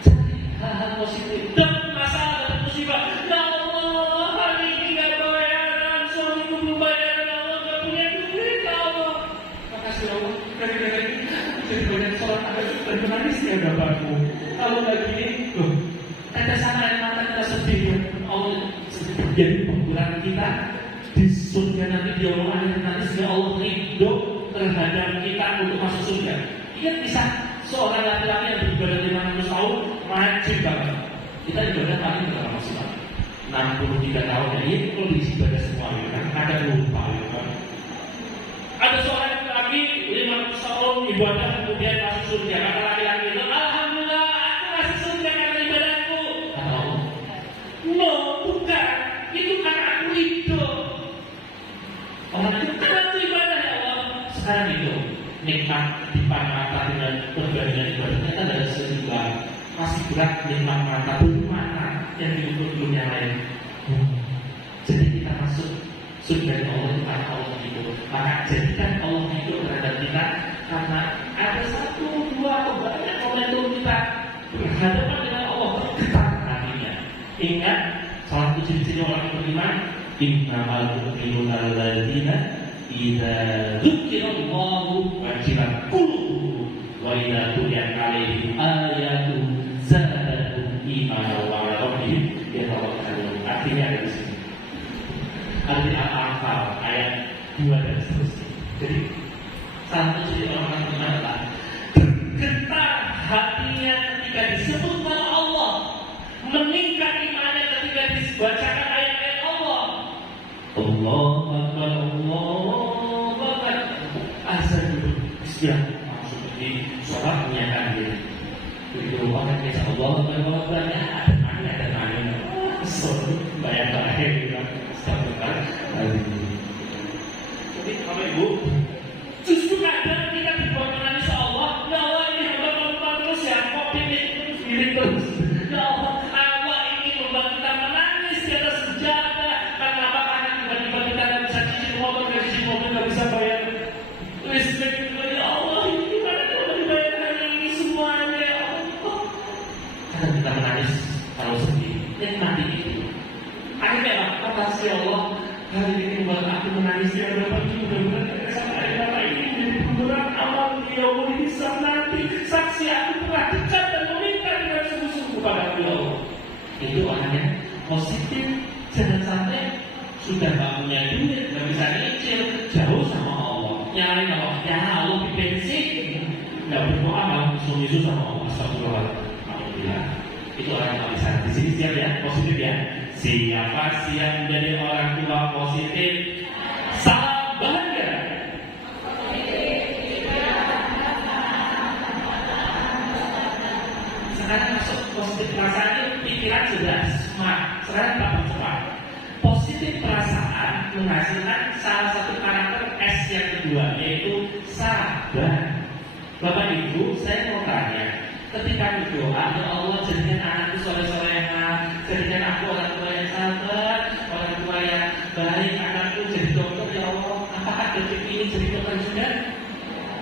Jadi hal-hal positif. Dan masalah dan musibah. Ya Allah, hari ini nggak bayaran, suamiku belum bayaran, Allah nggak punya duit, ya Allah. Makasih Allah, gara-gara ini jadi banyak sholat ada dan menangis ya bapakku. Kalau nggak gini, loh, tetesan air mata kita sedih ya. Allah jadi penggulan kita di surga nanti dia mau akhir nanti sehingga Allah ridho terhadap kita untuk masuk surga. Ingat bisa seorang laki-laki yang beribadah 500 tahun rajin banget. Kita ibadah paling berapa sih Pak? 63 tahun ya. Ini kondisi ibadah semua ya kan. Ada lupa ya kan. Ada seorang laki 500 tahun ibadah kemudian masuk surga. Kata laki-laki itu, alhamdulillah aku masuk surga karena ibadahku. Atau no, bukan. Itu karena aku ridho. Orang itu karena aku ibadah ya Allah. Sekarang itu nikmat depan mata dengan perbandingan ibadahnya kan ada seimbang. Masih berat nikmat mata belum mata yang diukur belum yang lain. Jadi kita masuk surga Allah itu karena Allah itu. Maka jadikan Allah itu terhadap kita karena ada satu dua atau banyak momentum kita berhadapan dengan Allah bergetar hatinya. Ingat salah satu ciri-ciri orang beriman, innamal mu'minuna alladzina idza dzukirallahu wajilat qulubuhum wa idza tuliyat 'alaihim ayatuhu zadatuhum imanan wa 'ala rabbihim yatawakkalun. Artinya ada di sini. Artinya Al-Anfal ayat 2 dan seterusnya. Jadi satu ciri orang beriman adalah bergetar hatinya ketika disebut nama Allah, meningkat imannya ketika dibacakan ayat-ayat Allah. Allahu Akbar, Allahu Akbar. Azan dulu, bismillah, langsung di sholat menyatakan diri. Begitu orang yang biasa Allahu Akbar, Allahu Akbar, ada mana? Sorry, bayar-bayar gitu. Astagfirullah. Jadi Bapak Ibu, justru kadang kita dibuat menangis Allah. Ya Allah, ini hamba membuat terus ya, kok pilih diri terus. Ya Allah, Allah ingin membuat kita menangis di atas sejadah. Karena apa? Karena tiba-tiba kita tidak bisa cicil motor, nggak bisa bayar listrik. Ya Allah, ini gimana kita dibayar hari ini semuanya ya Allah. Karena kita menangis kalau sedih, nikmati itu. Akhirnya apa? Makasih ya Allah, hari ini membuat aku menangis ya Allah. Mudah-mudahan sampai hari ini menjadi pemberat amal dia bisa nanti saksi aku telah dekat dan meminta dengan sungguh-sungguh pada Allah. Itu orangnya positif. Jangan sampai sudah nggak punya duit, nggak bisa nyicil, jauh sama Allah. Nyalain Allah, ya Allah di bensin, nggak berdoa malah musuh-musuh sama Allah. Astagfirullah. Itu orang yang bisa. Di sini siap ya, positif ya. Siapa siap menjadi orang tua positif? Salam bahagia. Sekarang positif perasaan itu pikiran sudah smart. Sekarang tak cepat. Positif perasaan menghasilkan salah satu karakter S yang kedua, yaitu sabar. Bapak Ibu, saya mau tanya, ketika berdoa, ya Allah jadikan anakku soleh-soleha, jadikan aku orang tua yang sabar, orang tua yang baik, anakku jadi dokter, ya Allah, apakah detik ini jadi dokter juga?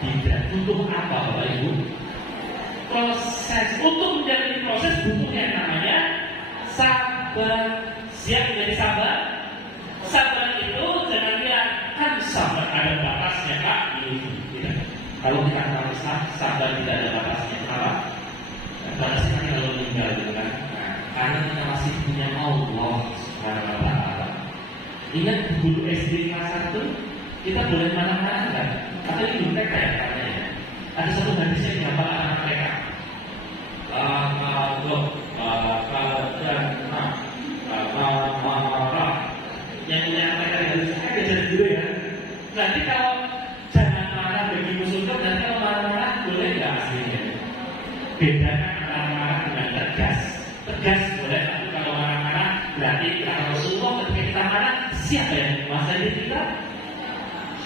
Tidak. Untuk apa Bapak Ibu? Proses, untuk menjalani proses butuh yang namanya sabar. Siap menjadi sabar? Sabar itu jangan bilang, kan sabar ada batasnya Kak. Tidak. Kalau kita tahu sabar tidak ada batasnya, salah. Batasnya kan kalau meninggal gitu kan. Nah, karena kita masih punya Allah Subhanahu wa Ta'ala. Ingat guru SD kelas 1 kita boleh marah-marah enggak? Atau ini guru TK ya katanya. Ada satu hadisnya yang apa anak mereka. Marah. Yang punya mereka harus saya jadi guru ya. Nanti kalau jangan marah bagi musuh dan kalau marah-marah boleh nggak aslinya? Bedakan antara marah dengan tegas. Tegas boleh, tapi kalau marah-marah berarti kalau Rasulullah ketika kita marah siapa yang menguasai kita?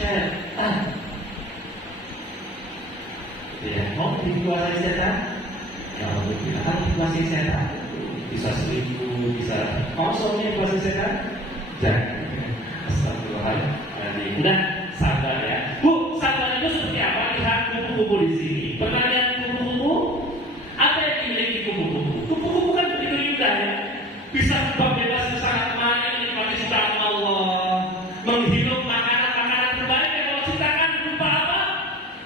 Setan. Ya, mau dikuasai setan? Ya, untuk kita kan dikuasai setan. Bisa selingkuh, bisa. Mau suaminya dikuasai setan? Jangan. Astagfirullahaladzim. Udah sabar ya. Bu, sabar itu seperti apa? Lihat kupu-kupu di sini. Pernah lihat kupu-kupu? Apa yang dimiliki kupu-kupu? Kupu-kupu kan begitu indah ya. Bisa bebas ke sana kemari, menikmati ciptaan Allah, menghirup makanan-makanan terbaik yang Allah ciptakan berupa apa?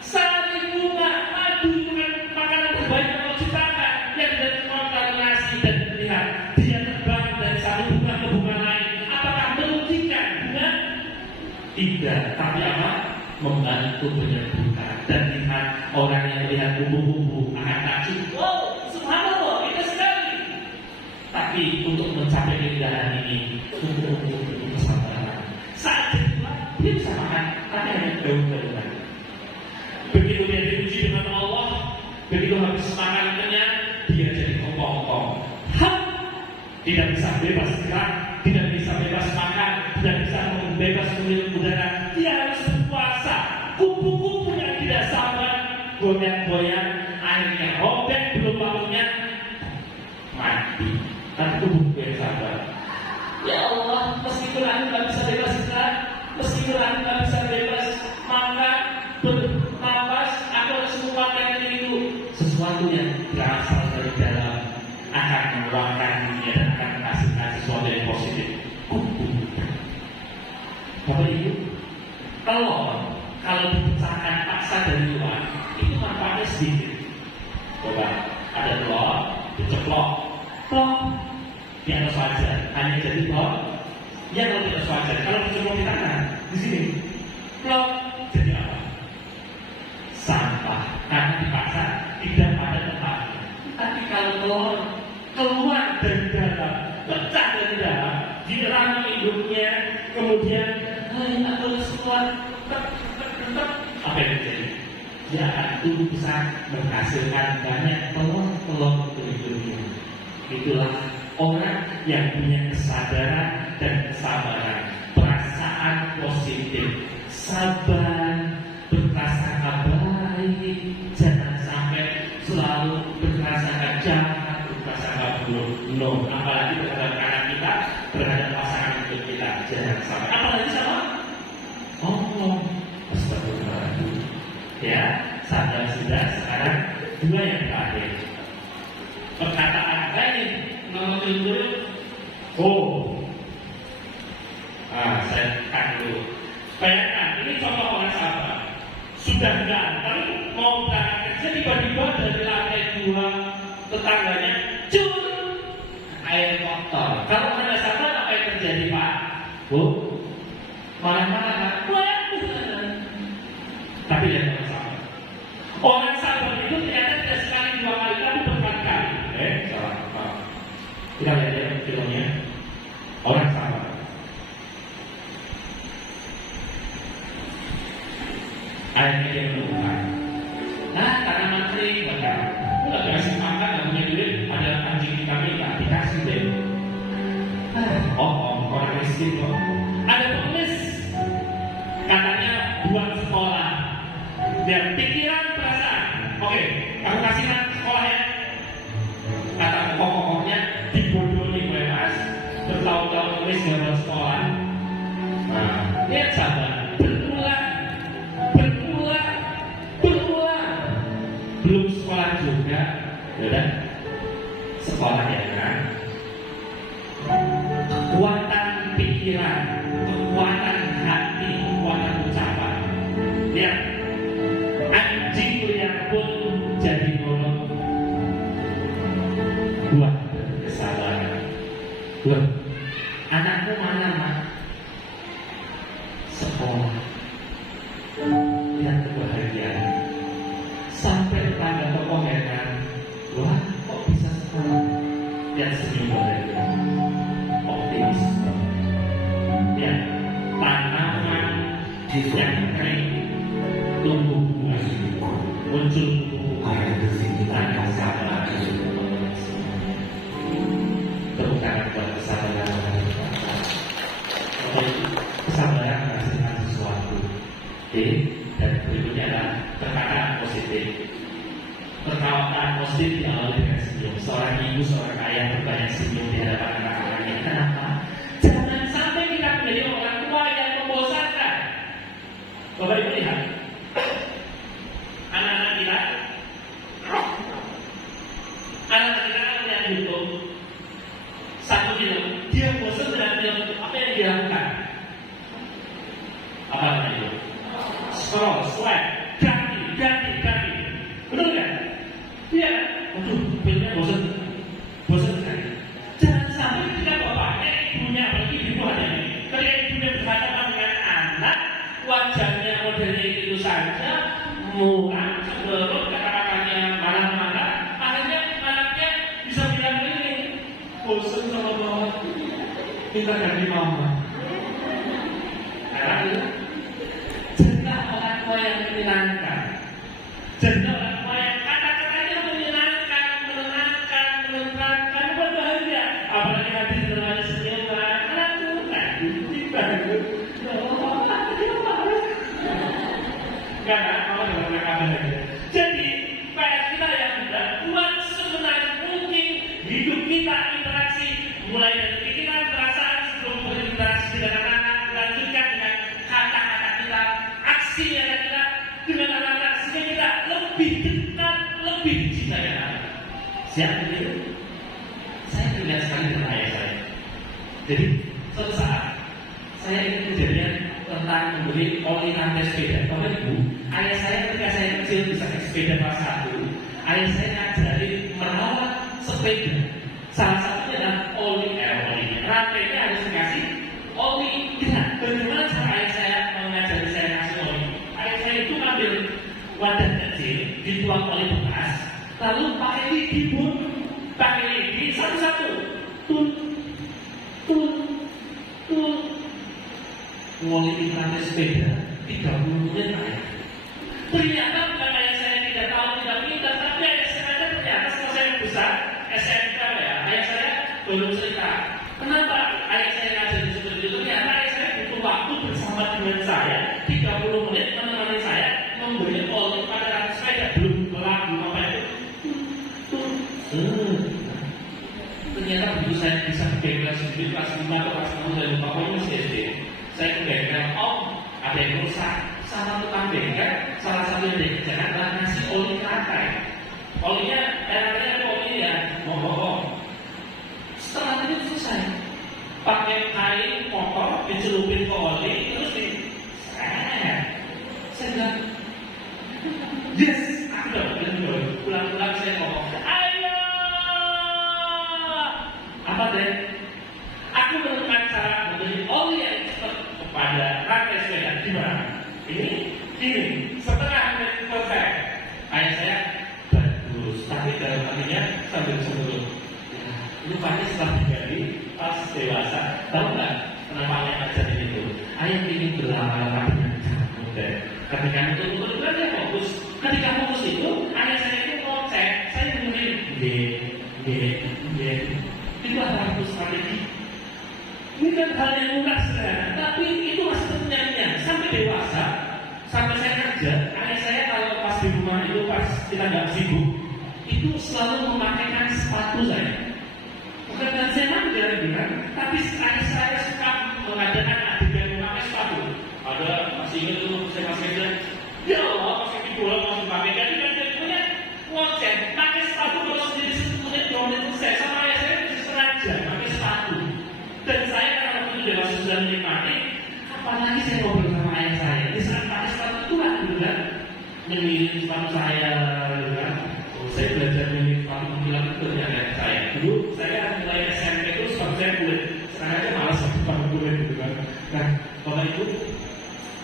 Sari bunga, madu itu kan makanan terbaik yang Allah ciptakan. Yang tidak cuma nasi dan melihat dia terbang dari satu bunga ke bunga lain. Apakah merugikan bunga? Tidak, tapi apa? Membantu penyembuhan. Dan lihat orang yang melihat kupu-kupu akan takjub. Wow, subhanallah, indah sekali. Tapi untuk mencapai keindahan ini, untuk kesabaran. Saat kedua, dia bisa makan, tapi hanya daun-daunan. Begitu dia diuji dengan Allah, begitu habis makan kenyang, dia jadi kepong-kepong. Tidak bisa bebas gerak, tidak bisa bebas makan, tidak bisa bebas menghirup udara. Dia harus berpuasa. Kupu-kupu yang tidak sabar, goyang-goyang, airnya robek, belum waktunya mati. Tapi kupu-kupu yang sabar. Ya Allah, meskipun aku nggak bisa bebas gerak, meskipun aku nggak bisa bebas makan, bernapas, aku harus mengeluarkan diriku. Sesuatu yang berasal dari dalam akan mengeluarkan dunia dan akan menghasilkan sesuatu yang positif. Bapak Ibu, kalau dipecahkan paksa dari luar, itu manfaatnya sedikit. Coba ada telur, diceplok, plok, di atas wajan, hanya jadi plok. Yang lebih atas wajan, kalau diceplok di tangan, di sini, plok, jadi apa? Sampah, karena dipaksa tidak ada tempatnya. Tapi kalau telur keluar dari dalam, pecah dari dalam, diterang induknya, kemudian aku harus keluar, apa yang terjadi? Dia akan tumbuh besar, menghasilkan banyak telur-telur berikutnya. Itulah orang yang punya kesadaran dan kesabaran, perasaan positif, sabar, berprasangka baik, jangan sampai selalu berprasangka jahat, berprasangka buruk. No, apalagi terhadap anak kita, terhadap pasangan hidup kita, jangan sampai. Apalagi sama astagfirullahaladzim. Ya, sabar sudah. Sekarang dua yang terakhir. Perkataan lain nomor 7. Saya tekan dulu. Bayangkan, ini contoh orang sabar. Sudah ganteng, mau berangkat kerja, tiba-tiba dari lantai 2 tetangganya cur air kotor. Kalau Anda sabar, apa yang terjadi Pak? Bu, marah-marah. Tapi lihat orang sabar. Orang sabar itu ternyata tidak sekali 2 kali, tapi berkali-kali. Salah. Kita lihat ya filmnya. Orang sabar. Akhirnya dia menemukan. Nah, karena menteri, nggak kasih makan, nggak punya duit, ada anjing Orang miskin kok. Ada pengemis katanya buat sekolah dan pikiran perasaan. Oke, aku kasihkan sekolah ya. Kata pokoknya dibodohi gue mas, bertahun-tahun nulis gak mau sekolah. Nah, lihat sahabat, berulang, belum sekolah juga, ya sekolah ya kan. Kekuatan pikiran, kekuatan hati, kekuatan ucapan. Lihat, anjing liar pun jadi nolong. Buat kesabaran. Loh, anakku mana mak? Sekolah. Lihat kebahagiaan. Sampai tetangga tokoh heran. Wah, kok bisa sekolah? Lihat senyum mereka. Optimis. Ya, tanaman yang kering tumbuh bunga, muncul tanda sabar. Bukan buat kesabaran. Kesabaran menghasilkan sesuatu. Dan berikutnya adalah perkataan positif. Perkataan positif diawali dengan senyum. Seorang ibu, seorang ayah berbanyak senyum di hadapan anak-anaknya. Kenapa? Jangan sampai kita menjadi orang tua yang membosankan. Bapak Ibu lihat, anak-anak kita melihat YouTube satu film, dia bosan dengan film, apa yang dia lakukan? Apa namanya itu? Scroll, swipe, ganti. Betul kan? Iya. Waduh, filmnya bosan sekali. Jangan sampai ketika bapaknya, ibunya, apalagi ibu ada ini, ketika ibunya berhadapan dengan anak, wajahnya modelnya itu saja, murah, cenderung, kata-katanya marah-marah, akhirnya anaknya bisa bilang ini, bosan sama mama, kita ganti mama. Karena itu, jadilah orang tua yang menyenangkan. Jadilah orang tua yang kata-katanya menyenangkan, menenangkan, berbahagia. Apalagi hati selalu senyuman, anakku, bagus. Karena kalau dalam rekaman jadi PR kita yang sudah buat sebenarnya mungkin hidup kita interaksi mulai dari pikiran, perasaan sebelum berinteraksi dengan anak, dilanjutkan dengan kata-kata kita, aksi yang kita dengan anak-anak sehingga kita lebih dekat, lebih dicintai anak. Siapa itu? Saya ingat sekali dengan ayah saya. Jadi suatu saat saya ingin kejadian tentang membeli oli rantai sepeda. Bapak Ibu, ayah saya ketika saya kecil bisa naik sepeda kelas 1, ayah saya ngajarin merawat sepeda. Salah satunya adalah olinya. Rantainya harus dikasih oli. Nah, bagaimana cara ayah saya mengajari saya kasih oli? Ayah saya itu ambil wadah kecil, dituang oli bekas, lalu pakai lidi pun, pakai lidi satu-satu, tul, ngoliin rantai sepeda 30 menit ayah. Ternyata bukan ayah saya tidak tahu, tidak pintar, tapi ayah saya ternyata setelah saya besar SMK ya, ayah saya baru cerita kenapa ayah saya ngajarin seperti itu. Ternyata ayah saya butuh waktu bersama dengan saya 30 menit menemani saya memberi oli pada rantai sepeda, belum lagu apa itu. Ternyata begitu saya bisa bengkel sendiri kelas 5 atau kelas 6 dari bapaknya masih SD. Saya ke bengkel, ada yang rusak. Sama tukang bengkel, salah satu yang dikerjakan adalah ngasih oli ke rantai. Olinya, oli ya, bohong. Setelah itu selesai, pakai kain kotor, dicelupin ke oli, terus saya bilang, yes, aku dapat betul. Pulang-pulang saya ngomong, ayo, apa deh? Aku menemukan cara memberi oli yang cepat kepada rantai sepeda. Gimana? Ini setengah menit selesai. Ayah saya bagus, tapi dalam hatinya sambil sebelum. Ini pasti setelah diganti pas dewasa. Tahu nggak kenapa ayah ajarin itu? Ayah ingin berlama-lama dengan kamu deh. Ketika itu dia fokus. Ketika fokus itu, ayah saya itu ngocek. Saya dengerin, itu adalah strategi. kan hal yang mudah sederhana, tapi itu masih penyanyian sampai dewasa. Sampai saya kerja, ayah saya kalau pas di rumah itu pas kita nggak sibuk, itu selalu memakaikan sepatu saya. Bukan dengan senang jarang-jarang, tapi ayah saya suka mengajarkan adegan memakai sepatu. Ada masih ingat tuh saya masih kerja, ya Allah masih di bola masih pakai jadi kan dia punya ngoceh, pakai sepatu kalau sendiri sebetulnya domen saya sama ayah saya bisa sengaja pakai sepatu. Dan saya kalau itu dewasa sudah menikmati, apalagi saya ngobrol sama ayah saya di saat pakai sepatu itu lah gitu kan, nyemirin sepatu saya gitu kan. Saya belajar nyemirin sepatu bilang itu dari ayah saya. Dulu saya mulai SMP itu sepatu saya kulit, sekarang aja malas sepatu kulit gitu kan. Nah kalau itu.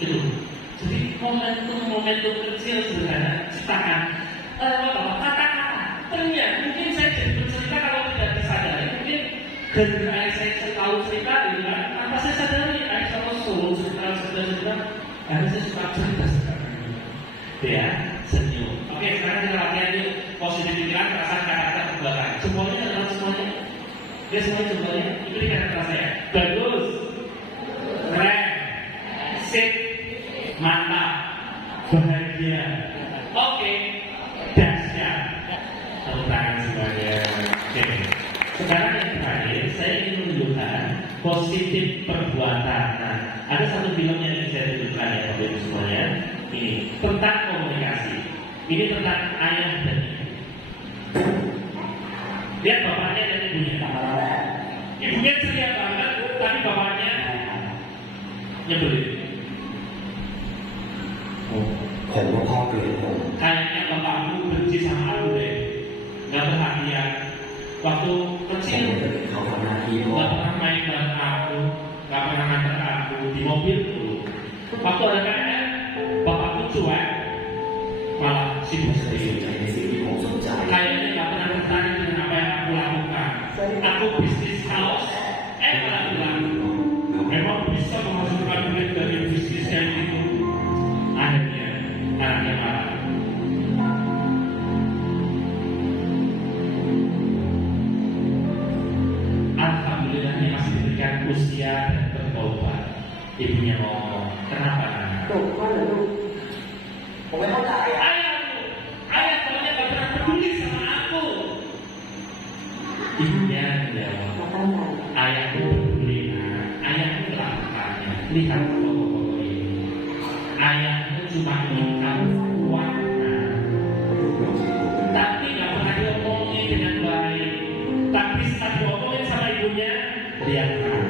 Jadi momentum kecil sederhana ciptakan kata-kata. Ternyata mungkin saya jadi bercerita kalau tidak disadari, mungkin gara-gara saya tahu cerita gitu kan, tanpa saya sadari saya selalu solo cerita, karena saya suka cerita sekarang. Ya, senyum. Oke, sekarang kita latihan yuk positif pikiran, perasaan, karakter, kebanggaan. Semuanya adalah semuanya. Ya semuanya semuanya. Ikuti kata saya. Bagus, keren, sip, mantap, bahagia. Oke, dahsyat. Tepuk tangan semuanya. Oke. Sekarang yang terakhir, saya ingin menunjukkan positif perbuatan. Nah, ada satu film yang ingin saya tunjukkan ya, Bapak Ibu semuanya. Ini tentang komunikasi. Ini tentang ayah dan ibu. Lihat bapaknya dan ibunya. Ibunya ceria banget, tapi bapaknya nyebelin. ผมว่าพ่อเกลียดผม Kayaknya bapakku benci sama aku deh. Gak perhatian. Waktu ผม kecil ไม่เคยเห็นเขาทำหน้าที่พ่อ gak pernah main bareng aku, gak pernah nganter aku di mobil dulu. Waktu ada PR, bapakku cuek, malah sibuk ไม่เคย sendiri. สนใจในสิ่งที่ผมสนใจ Kayaknya gak pernah tertarik dengan apa yang aku lakukan. Aku bisnis kaos, malah bilang, memang bisa menghasilkan duit dari bisnis yang itu. Akhirnya, anaknya marah. Alhamdulillahnya masih diberikan usia dan bertobat. Ibunya ngomong, kenapa nak? ลูกพ่อเหรอลูกผมไม่เข้าใจอ่ะ Ayah soalnya gak pernah peduli sama aku. Ibunya menjawab, มาตั้งใจ ayahku peduli nak. Ayahku melakukannya. Lihat foto-foto ini. Ayahku cuma ingin kamu kuat nak. Tapi gak pernah diomongin dengan baik. Tapi setelah diomongin sama ibunya, lihat nak.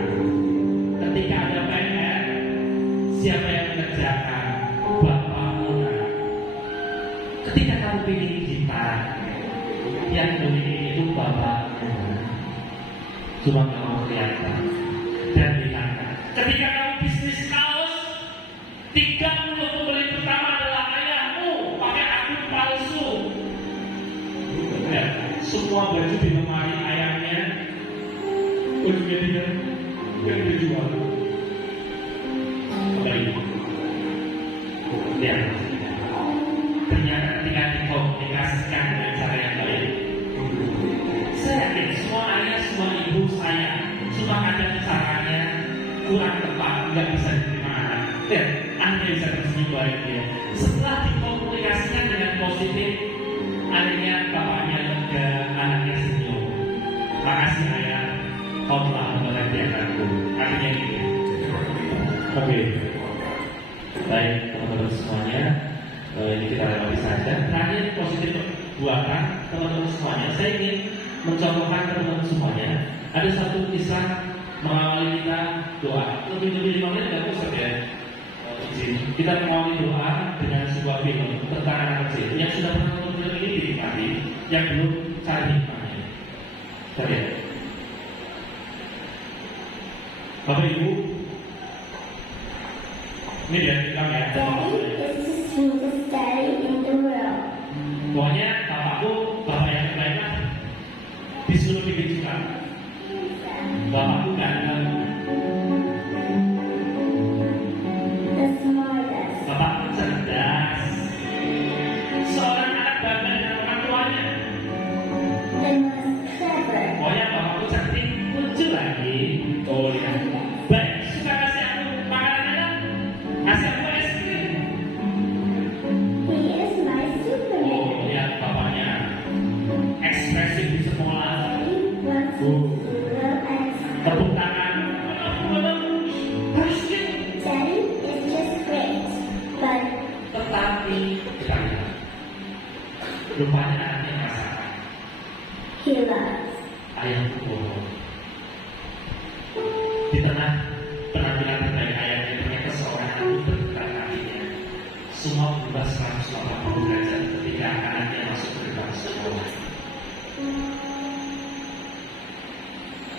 Ketika ada PR, siapa yang mengerjakan? Bapakmu nak. Ketika kamu pilih gitar, yang beli itu bapakmu. Cuma kamu kelihatan dan dikatakan. Ketika kamu bisnis kaos, 30 pembeli pertama adalah ayahmu. Pakai akun palsu. Ya, semua baju di lemari ayahnya, bajunya dia yang dijual. Baik. Lihat. Ternyata ketika dikomunikasikan dengan cara yang baik, saya yakin semua ayah, semua ibu saya cuma ada caranya kurang tepat, nggak bisa diterima anak. Dan Anda bisa tersenyum bahagia. Setelah dikomunikasikan dengan positif, akhirnya bapaknya lega, anaknya senyum. Makasih ayah, kau telah membahagiakanku. Akhirnya gitu. Oke. Baik teman-teman semuanya, ini kita lewati saja. Terakhir positif perbuatan teman-teman semuanya. Saya ingin mencontohkan teman-teman semuanya. Ada satu kisah mengawali kita doa. Lebih 5 menit nggak usah ya. Kita mengawali doa dengan sebuah film tentang anak kecil yang sudah pernah nonton film ini dinikmati, yang belum cari hikmahnya. Cari. Bapak Ibu, ini dia film ya. Pokoknya bapakku, bapak yang terbaik lah, disuruh bikin surat. Bapakku ganteng, bapakku cerdas, seorang anak bangga dengan orang tuanya. Pokoknya bapakku cantik, lucu lagi. Oh lihat. Tepuk tangan. Harusnya. Daddy is just great, but Tetapi kita lihat, rupanya anaknya merasakan he loves. ayahku bohong. Di tengah penampilan terbaik ayahnya, ternyata seorang anak bergerak kakinya. Semua berubah 180 derajat ketika anaknya masuk ke gerbang sekolah.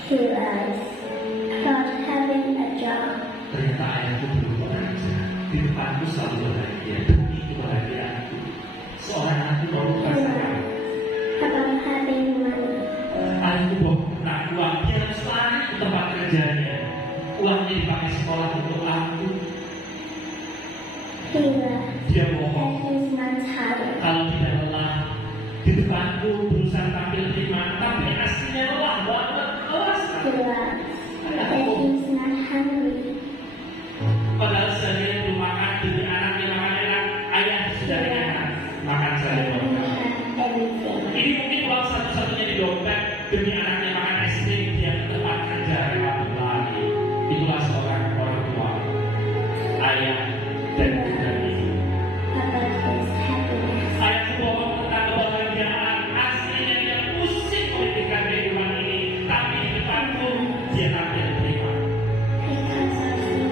He loves not having a job. Ternyata ayahku belum bekerja. Di depanku selalu bahagia demi kebahagiaanku. Seorang anakku baru He merasakan loves about having money. ayahku bohong tentang uang. Dia harus lari ke tempat kerjanya. Uangnya dipakai sekolah untuk aku. He loves Dia bohong that he's not tired. kalau tidak lelah. Di depanku berusaha tampil prima, tapi aslinya lelah banget. Lelah He sekali. loves that he's not hungry. Padahal seharian belum makan, demi anaknya makan enak. Ayah sudah enak makan saja He doang. has everything. Ini mungkin uang satu-satunya di dompet demi anaknya makan es krim. Dia ke tempat kerja rela berlari. Itulah seorang orang tua, ayah dan juga ibu. About his happiness. Ayahku bohong tentang kebahagiaan. Aslinya dia pusing memikirkan kehidupan ini, tapi di depanku dia tampil prima. Because of you.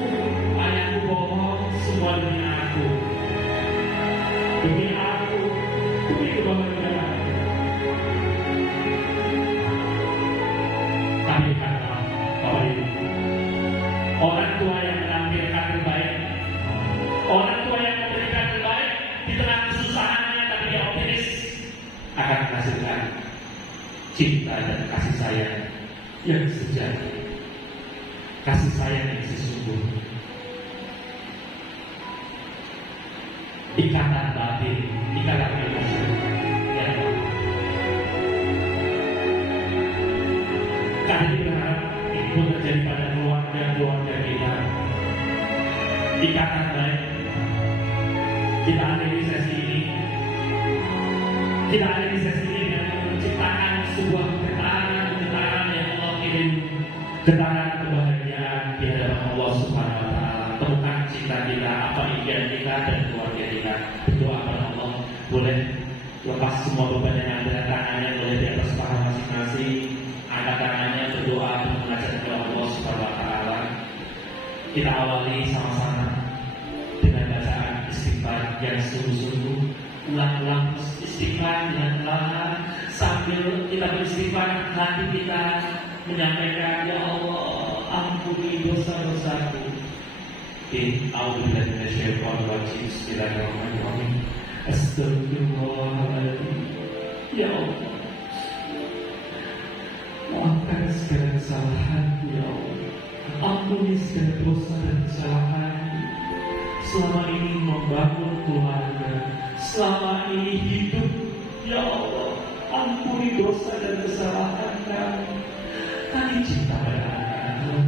Ayahku bohong semua demi aku, demi kebahagiaan. Tapi kata Bapak Ibu, orang tua yang menampilkan terbaik, orang tua yang memberikan terbaik di tengah kesusahannya, tapi dia optimis akan menghasilkan cinta dan kasih sayang yang sejati, kasih sayang yang sesungguhnya. Ikatan batin, ikatan emosi yang kami berharap itu terjadi pada keluarga kita. Ikatan baik. Kita ada di sesi ini. Kita ada di sesi ini dengan menciptakan sebuah getaran yang Allah kirim, getaran kebahagiaan di hadapan Allah Subhanahu Wa Taala. Temukan cinta kita, apa impian kita dan keluarga kita. Berdoa kepada Allah. Boleh lepas semua beban yang ada, tangannya boleh di atas paha masing-masing. Angkat tangannya, berdoa dan mengajak kepada Allah Subhanahu Wa Taala. Kita awali sama-sama dengan bacaan istighfar yang sungguh-sungguh. Ulang-ulang istighfar dengan perlahan. Sambil kita beristighfar, hati kita menyampaikan, ya Allah, ampuni dosa-dosaku. A'udzubillahi minasyaitonir rajim. Bismillahirrahmanirrahim. Astagfirullahaladzim. Ya Allah, maafkan segala kesalahanku, ya Allah. Ampuni segala dosa dan kesalahanku. Selama ini membangun keluarga, selama ini hidup, ya Allah, ampuni dosa dan kesalahan kami. Kami cinta pada anak-anak,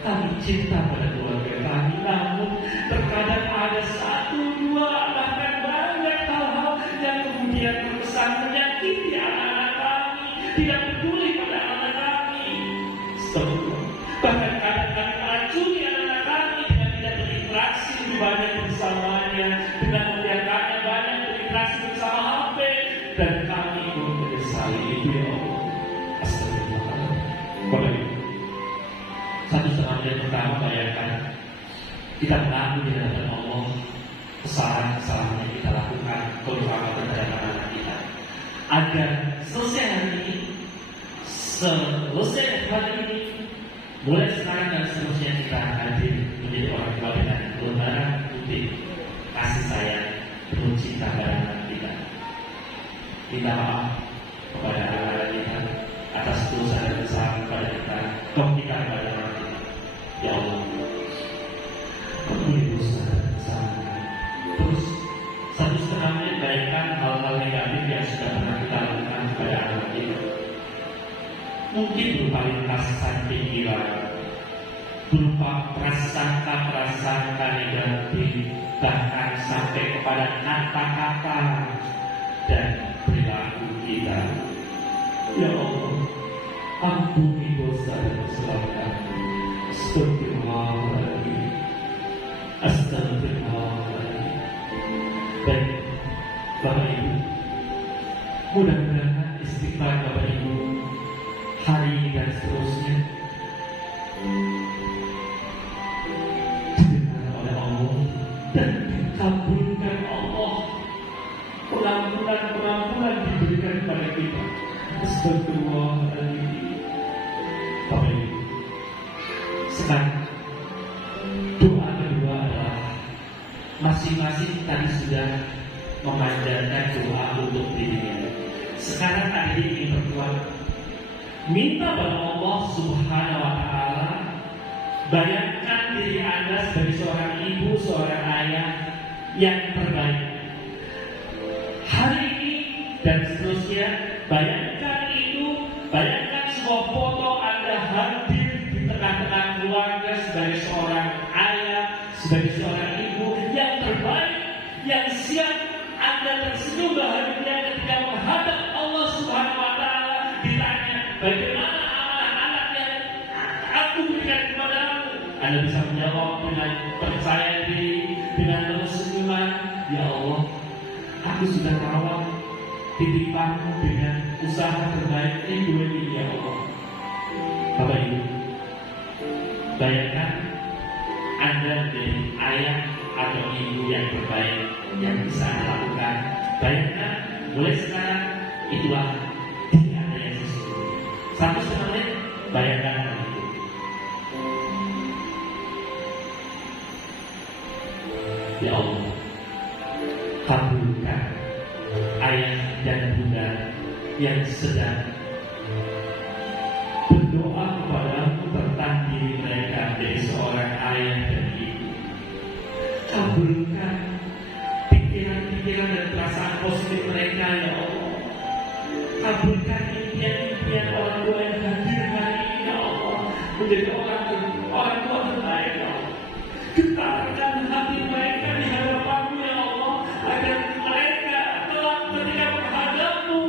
kami cinta pada keluarga kami. Namun terkadang ada satu, dua, bahkan banyak hal-hal yang kemudian berkesan menyakiti anak-anak kami, tidak peduli pada anak kami. Astagfirullah. Bahkan kadang kami meracuni anak kami dengan tidak berinteraksi lebih banyak bersamanya, dengan membiarkannya banyak berinteraksi bersama HP, dan kami pun menyesali itu, ya Allah. Astagfirullah. Bapak Ibu, 1,5 menit pertama bayangkan kita mengaku di hadapan Allah kesalahan-kesalahan yang kita lakukan, terutama terhadap anak kita, agar selesai hari ini, mulai sekarang dan seterusnya kita hadir menjadi orang tua dengan lembaran putih kasih sayang penuh cinta pada anak kita. Minta maaf kepada anak-anak kita atas dosa dan kesalahan kepada kita, kita kepada anak kita. Ya Allah, ampuni dosa dan kesalahan. Terus 1,5 menit bayangkan hal-hal negatif yang sudah pernah kita lakukan kepada anak kita. Mungkin berupa lintasan pikiran, berupa prasangka negatif, bahkan sampai kepada kata-kata dan perilaku kita. Ya Allah, ampuni dosa dan sholatkan. Astagfirullahaladzim. Astagfirullahaladzim. Baik, Bapak Ibu, mudah-mudahan istighfar Bapak Ibu hari ini dan seterusnya didengar oleh Allah dan dikabulkan Allah. Pengampunan diberikan kepada kita. Astagfirullahaladzim. Bapak Ibu, sekarang doa kedua adalah masing-masing tadi sudah memanjatkan doa untuk dirinya. Sekarang tadi ingin berdoa, minta pada Allah Subhanahu wa Ta'ala. Bayangkan diri Anda sebagai seorang ibu, seorang ayah yang terbaik. Hari ini dan seterusnya, bayangkan itu, bayangkan sebuah foto Anda hadir di tengah-tengah keluarga sebagai seorang ayah, sebagai seorang ibu yang terbaik, yang siap Anda tersenyum bahagia ketika menghadap Allah Subhanahu wa Ta'ala, ditanya bagaimana anak-anak yang aku berikan kepadamu. Anda bisa menjawab dengan percaya diri, dengan penuh senyuman, ya Allah, aku sudah rawat titipanmu dengan usaha terbaik ibu ini, ya Allah. Bapak Ibu, bayangkan Anda menjadi ayah atau ibu yang terbaik yang bisa Anda lakukan. Bayangkan, mulai sekarang itulah diri Anda yang sesungguhnya. 1,5 menit, bayangkan hal itu. Ya Allah, kabulkan ayah dan bunda yang sedang berdoa kepadamu tentang diri mereka dari seorang ayah dan ibu. Kabulkan pikiran-pikiran dan perasaan positif mereka, ya Allah. Kabulkan impian-impian orang tua yang hadir hari ini, ya Allah, menjadi orang tua terbaik, ya Allah. Getarkan hati mereka di hadapanmu, ya Allah, agar mereka kelak ketika menghadapmu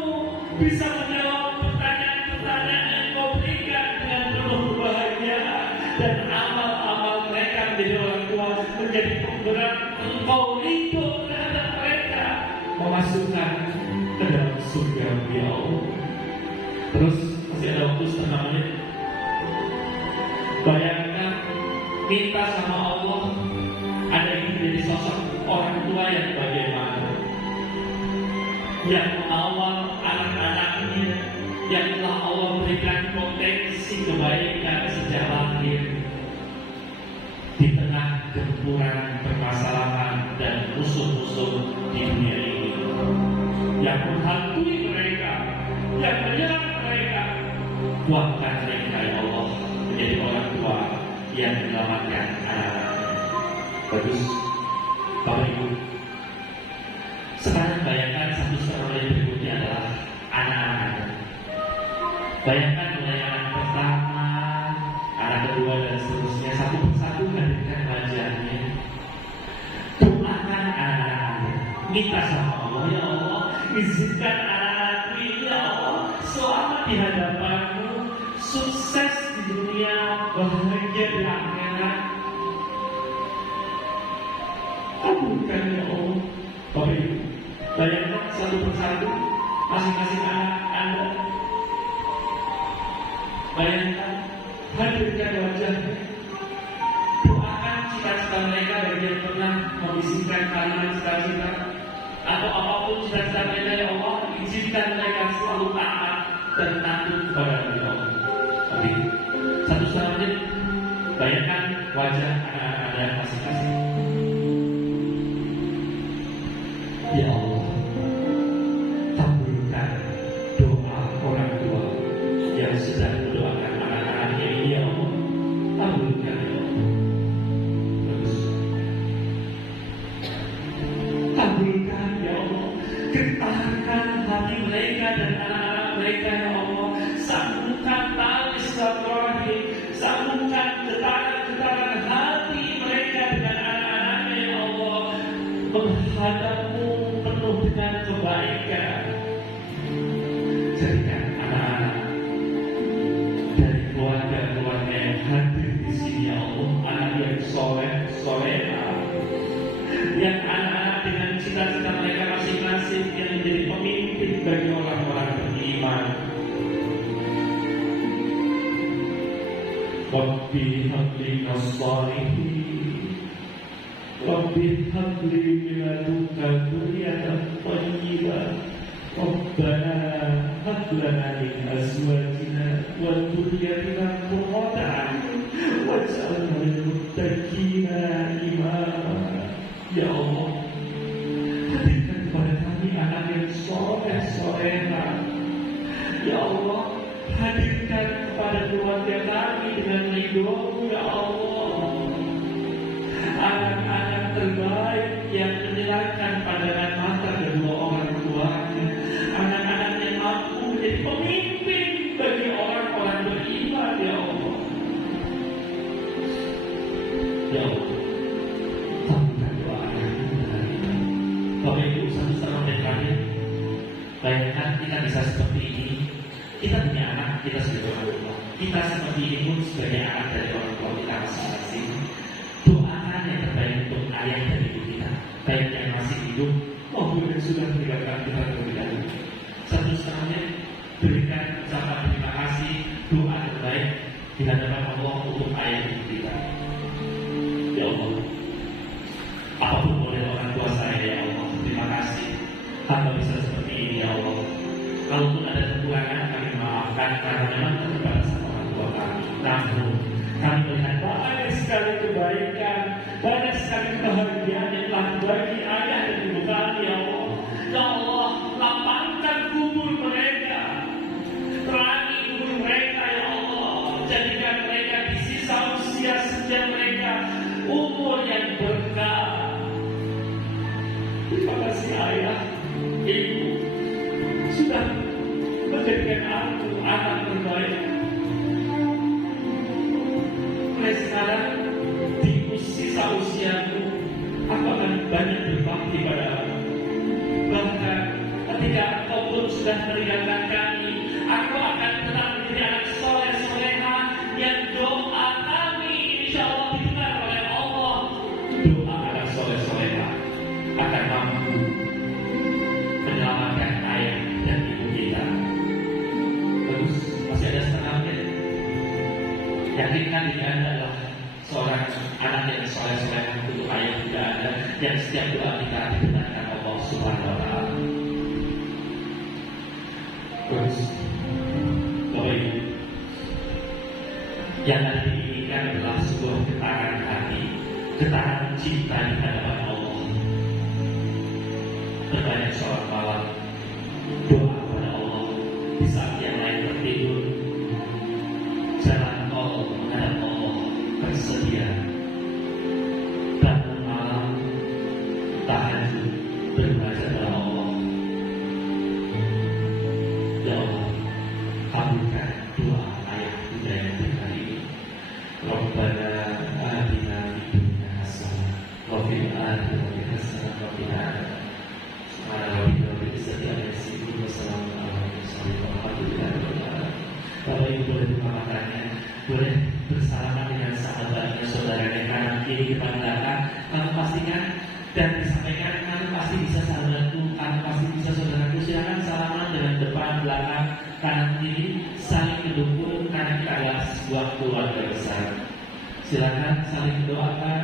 bisa menjawab pertanyaan-pertanyaan yang kau berikan dengan penuh kebahagiaan, dan amal-amal mereka menjadi orang tua menjadi penggerak engkau ridho terhadap mereka, memasukkan ke dalam surga, ya Allah. Terus masih ada waktu 1,5 menit. Bayangkan, minta sama Allah Anda ingin menjadi sosok orang tua yang bagaimana, yang mengawal anak-anaknya yang telah Allah berikan potensi kebaikan sejak lahir, di tengah gempuran permasalahan dan musuh-musuh di dunia ini yang menghantui mereka, yang menyerang mereka. Kuatkan mereka, ya Allah, menjadi orang tua yang menyelamatkan anak-anak. Bagus, Bapak Ibu. Sekarang bayangkan 1,5 menit berikutnya adalah anak-anak. Bayangkan mulai anak pertama, anak kedua dan seterusnya, satu persatu hadirkan wajahnya. Doakan anak-anak, minta sama Allah, ya Allah, izinkan anak-anak ini, ya Allah, selamat di hadapanmu, sukses di dunia, bahagia di akhirat. Kabulkan, ya Allah. Bapak Ibu, bayangkan satu persatu masing-masing anak Anda. Bayangkan, hadirkan wajahnya. Doakan cita-cita mereka bagi yang pernah membisikkan kalimat cita-cita atau apapun cita-cita mereka, ya Allah, izinkan mereka selalu taat dan tunduk kepada Allah. Tapi 1,5 menit, bayangkan wajah anak-anak Anda masing-masing. Ya Allah, kabulkan doa orang tua yang sedang mendoakan anak-anaknya ini, ya Allah. Kabulkan, ya Allah. Terus kabulkan, ya Allah. Getarkan hati mereka dan anak-anak mereka, ya Allah. Sambungkan tali silaturahmi, sambungkan getaran-getaran hati mereka dengan anak-anaknya, ya Allah. Menghadapmu penuh dengan kebaikan. Jadikan anak-anak dari keluarga-keluarga Rabbi habli minasalihin, Rabbi habli min ladunka dzurriyyatan thayyibah, Rabbana hab lana min azwajina wa dhurriyyatina qurrata a'yun waj'alna lil muttaqina imama. Ya Allah, hadirkan kepada kami anak yang soleh-solehah. Ya Allah, hadirkan kepada keluarga kami dengan ridho-Mu, ya Allah, anak-anak terbaik yang menyenangkan pandangan mata kedua orang tuanya, anak-anak yang mampu menjadi pemimpin bagi orang-orang beriman, ya Allah. Ya Allah, tambahkan doa Bapak Ibu, satu setengah menit lagi. Bayangkan kita bisa seperti ini. Kita punya anak, kita sebagai orang tua. Kita seperti ini pun sebagai anak dari orang tua kita masing-masing. Doakan yang terbaik untuk ayah dan ibu kita, baik yang masih hidup maupun yang sudah meninggalkan kita terlebih dahulu. Satu setengah menit, berikan ucapan terima kasih, doa terbaik di hadapan Allah untuk ayah ibu kita. Ya Allah, apapun oleh orang tua saya, ya Allah, terima kasih. Hamba bisa seperti ini, ya Allah. Kalaupun ada kekurangan, kami maafkan karena memang keterbatasan orang tua kami. Namun kami melihat banyak sekali kebaikan, banyak sekali kebahagiaan yang telah bagi ayah dan ibu kami, ya Allah. Ya Allah, lapangkan kubur mereka, terangi kubur mereka, ya Allah. Jadikan mereka di sisa usia senja mereka umur yang berkah. Terima kasih ayah, ibu, sudah menjadikan aku anak terbaik. Mulai sekarang di sisa usiaku, aku akan banyak berbakti padamu. Bahkan ketika Engkau pun sudah meninggalkan kami, aku akan tetap menjadi anak soleh-solehah yang doa kami insya Allah didengar oleh Allah. Doa anak soleh-solehah akan mampu menyelamatkan ayah dan ibu kita. Terus masih ada setengah menit. Yakinkan diri Anda adalah seorang anak yang soleh-soleh untuk ayah tidak Anda, yang setiap doa kita didengarkan Allah Subhanahu wa Ta'ala. Terus Bapak Ibu, yang ada diinginkan adalah sebuah getaran hati, getaran cinta di hadapan Allah. Terbanyak sholat malam, doa kepada Allah di saat yang lain tertidur. Jalan tol menghadap Allah tersedia. Bangun malam, tahajud, beribadah kepada Allah. Ya Allah, kabulkan doa ayah bunda yang berkali ini. Rabbana atina fid dunya hasanah wa fil akhirati hasanah wa qina adzabannar. Bapak Ibu boleh buka matanya, boleh bersalaman dengan sahabatnya, saudaranya kanan kiri depan belakang. Kamu pastikan dan disampaikan, kamu pasti bisa sahabatku, kamu pasti bisa saudaraku. Silakan salaman dengan depan belakang kanan kiri, saling mendukung karena kita adalah sebuah keluarga besar. Silakan saling doakan,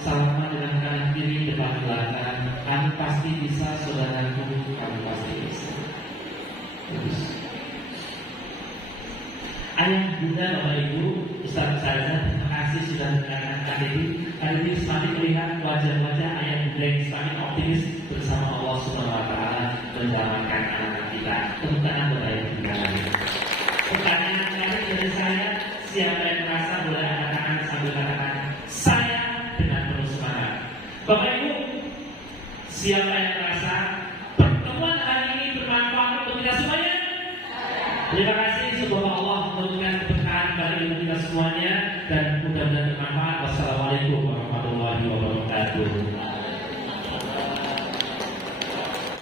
salaman dengan kanan kiri depan belakang. Kamu pasti bisa saudaraku, kamu pasti bisa. Terus ayah, bunda, bapak ibu, Ustaz Ustazah, terima kasih sudah mendengarkan KDI. KDI semakin melihat wajah-wajah ayah bunda yang semakin optimis bersama Allah Subhanahu wa Ta'ala menyelamatkan anak-anak kita. Tepuk tangan buat ayah bunda. Pertanyaan terakhir dari saya, siapa yang merasa boleh angkat tangan sambil katakan saya dengan penuh semangat. Bapak ibu, siapa yang merasa pertemuan hari ini bermanfaat untuk kita semuanya? Terima kasih, semoga Allah memberikan keberkahan bagi kita semuanya dan mudah-mudahan bermanfaat. Wassalamualaikum warahmatullahi wabarakatuh.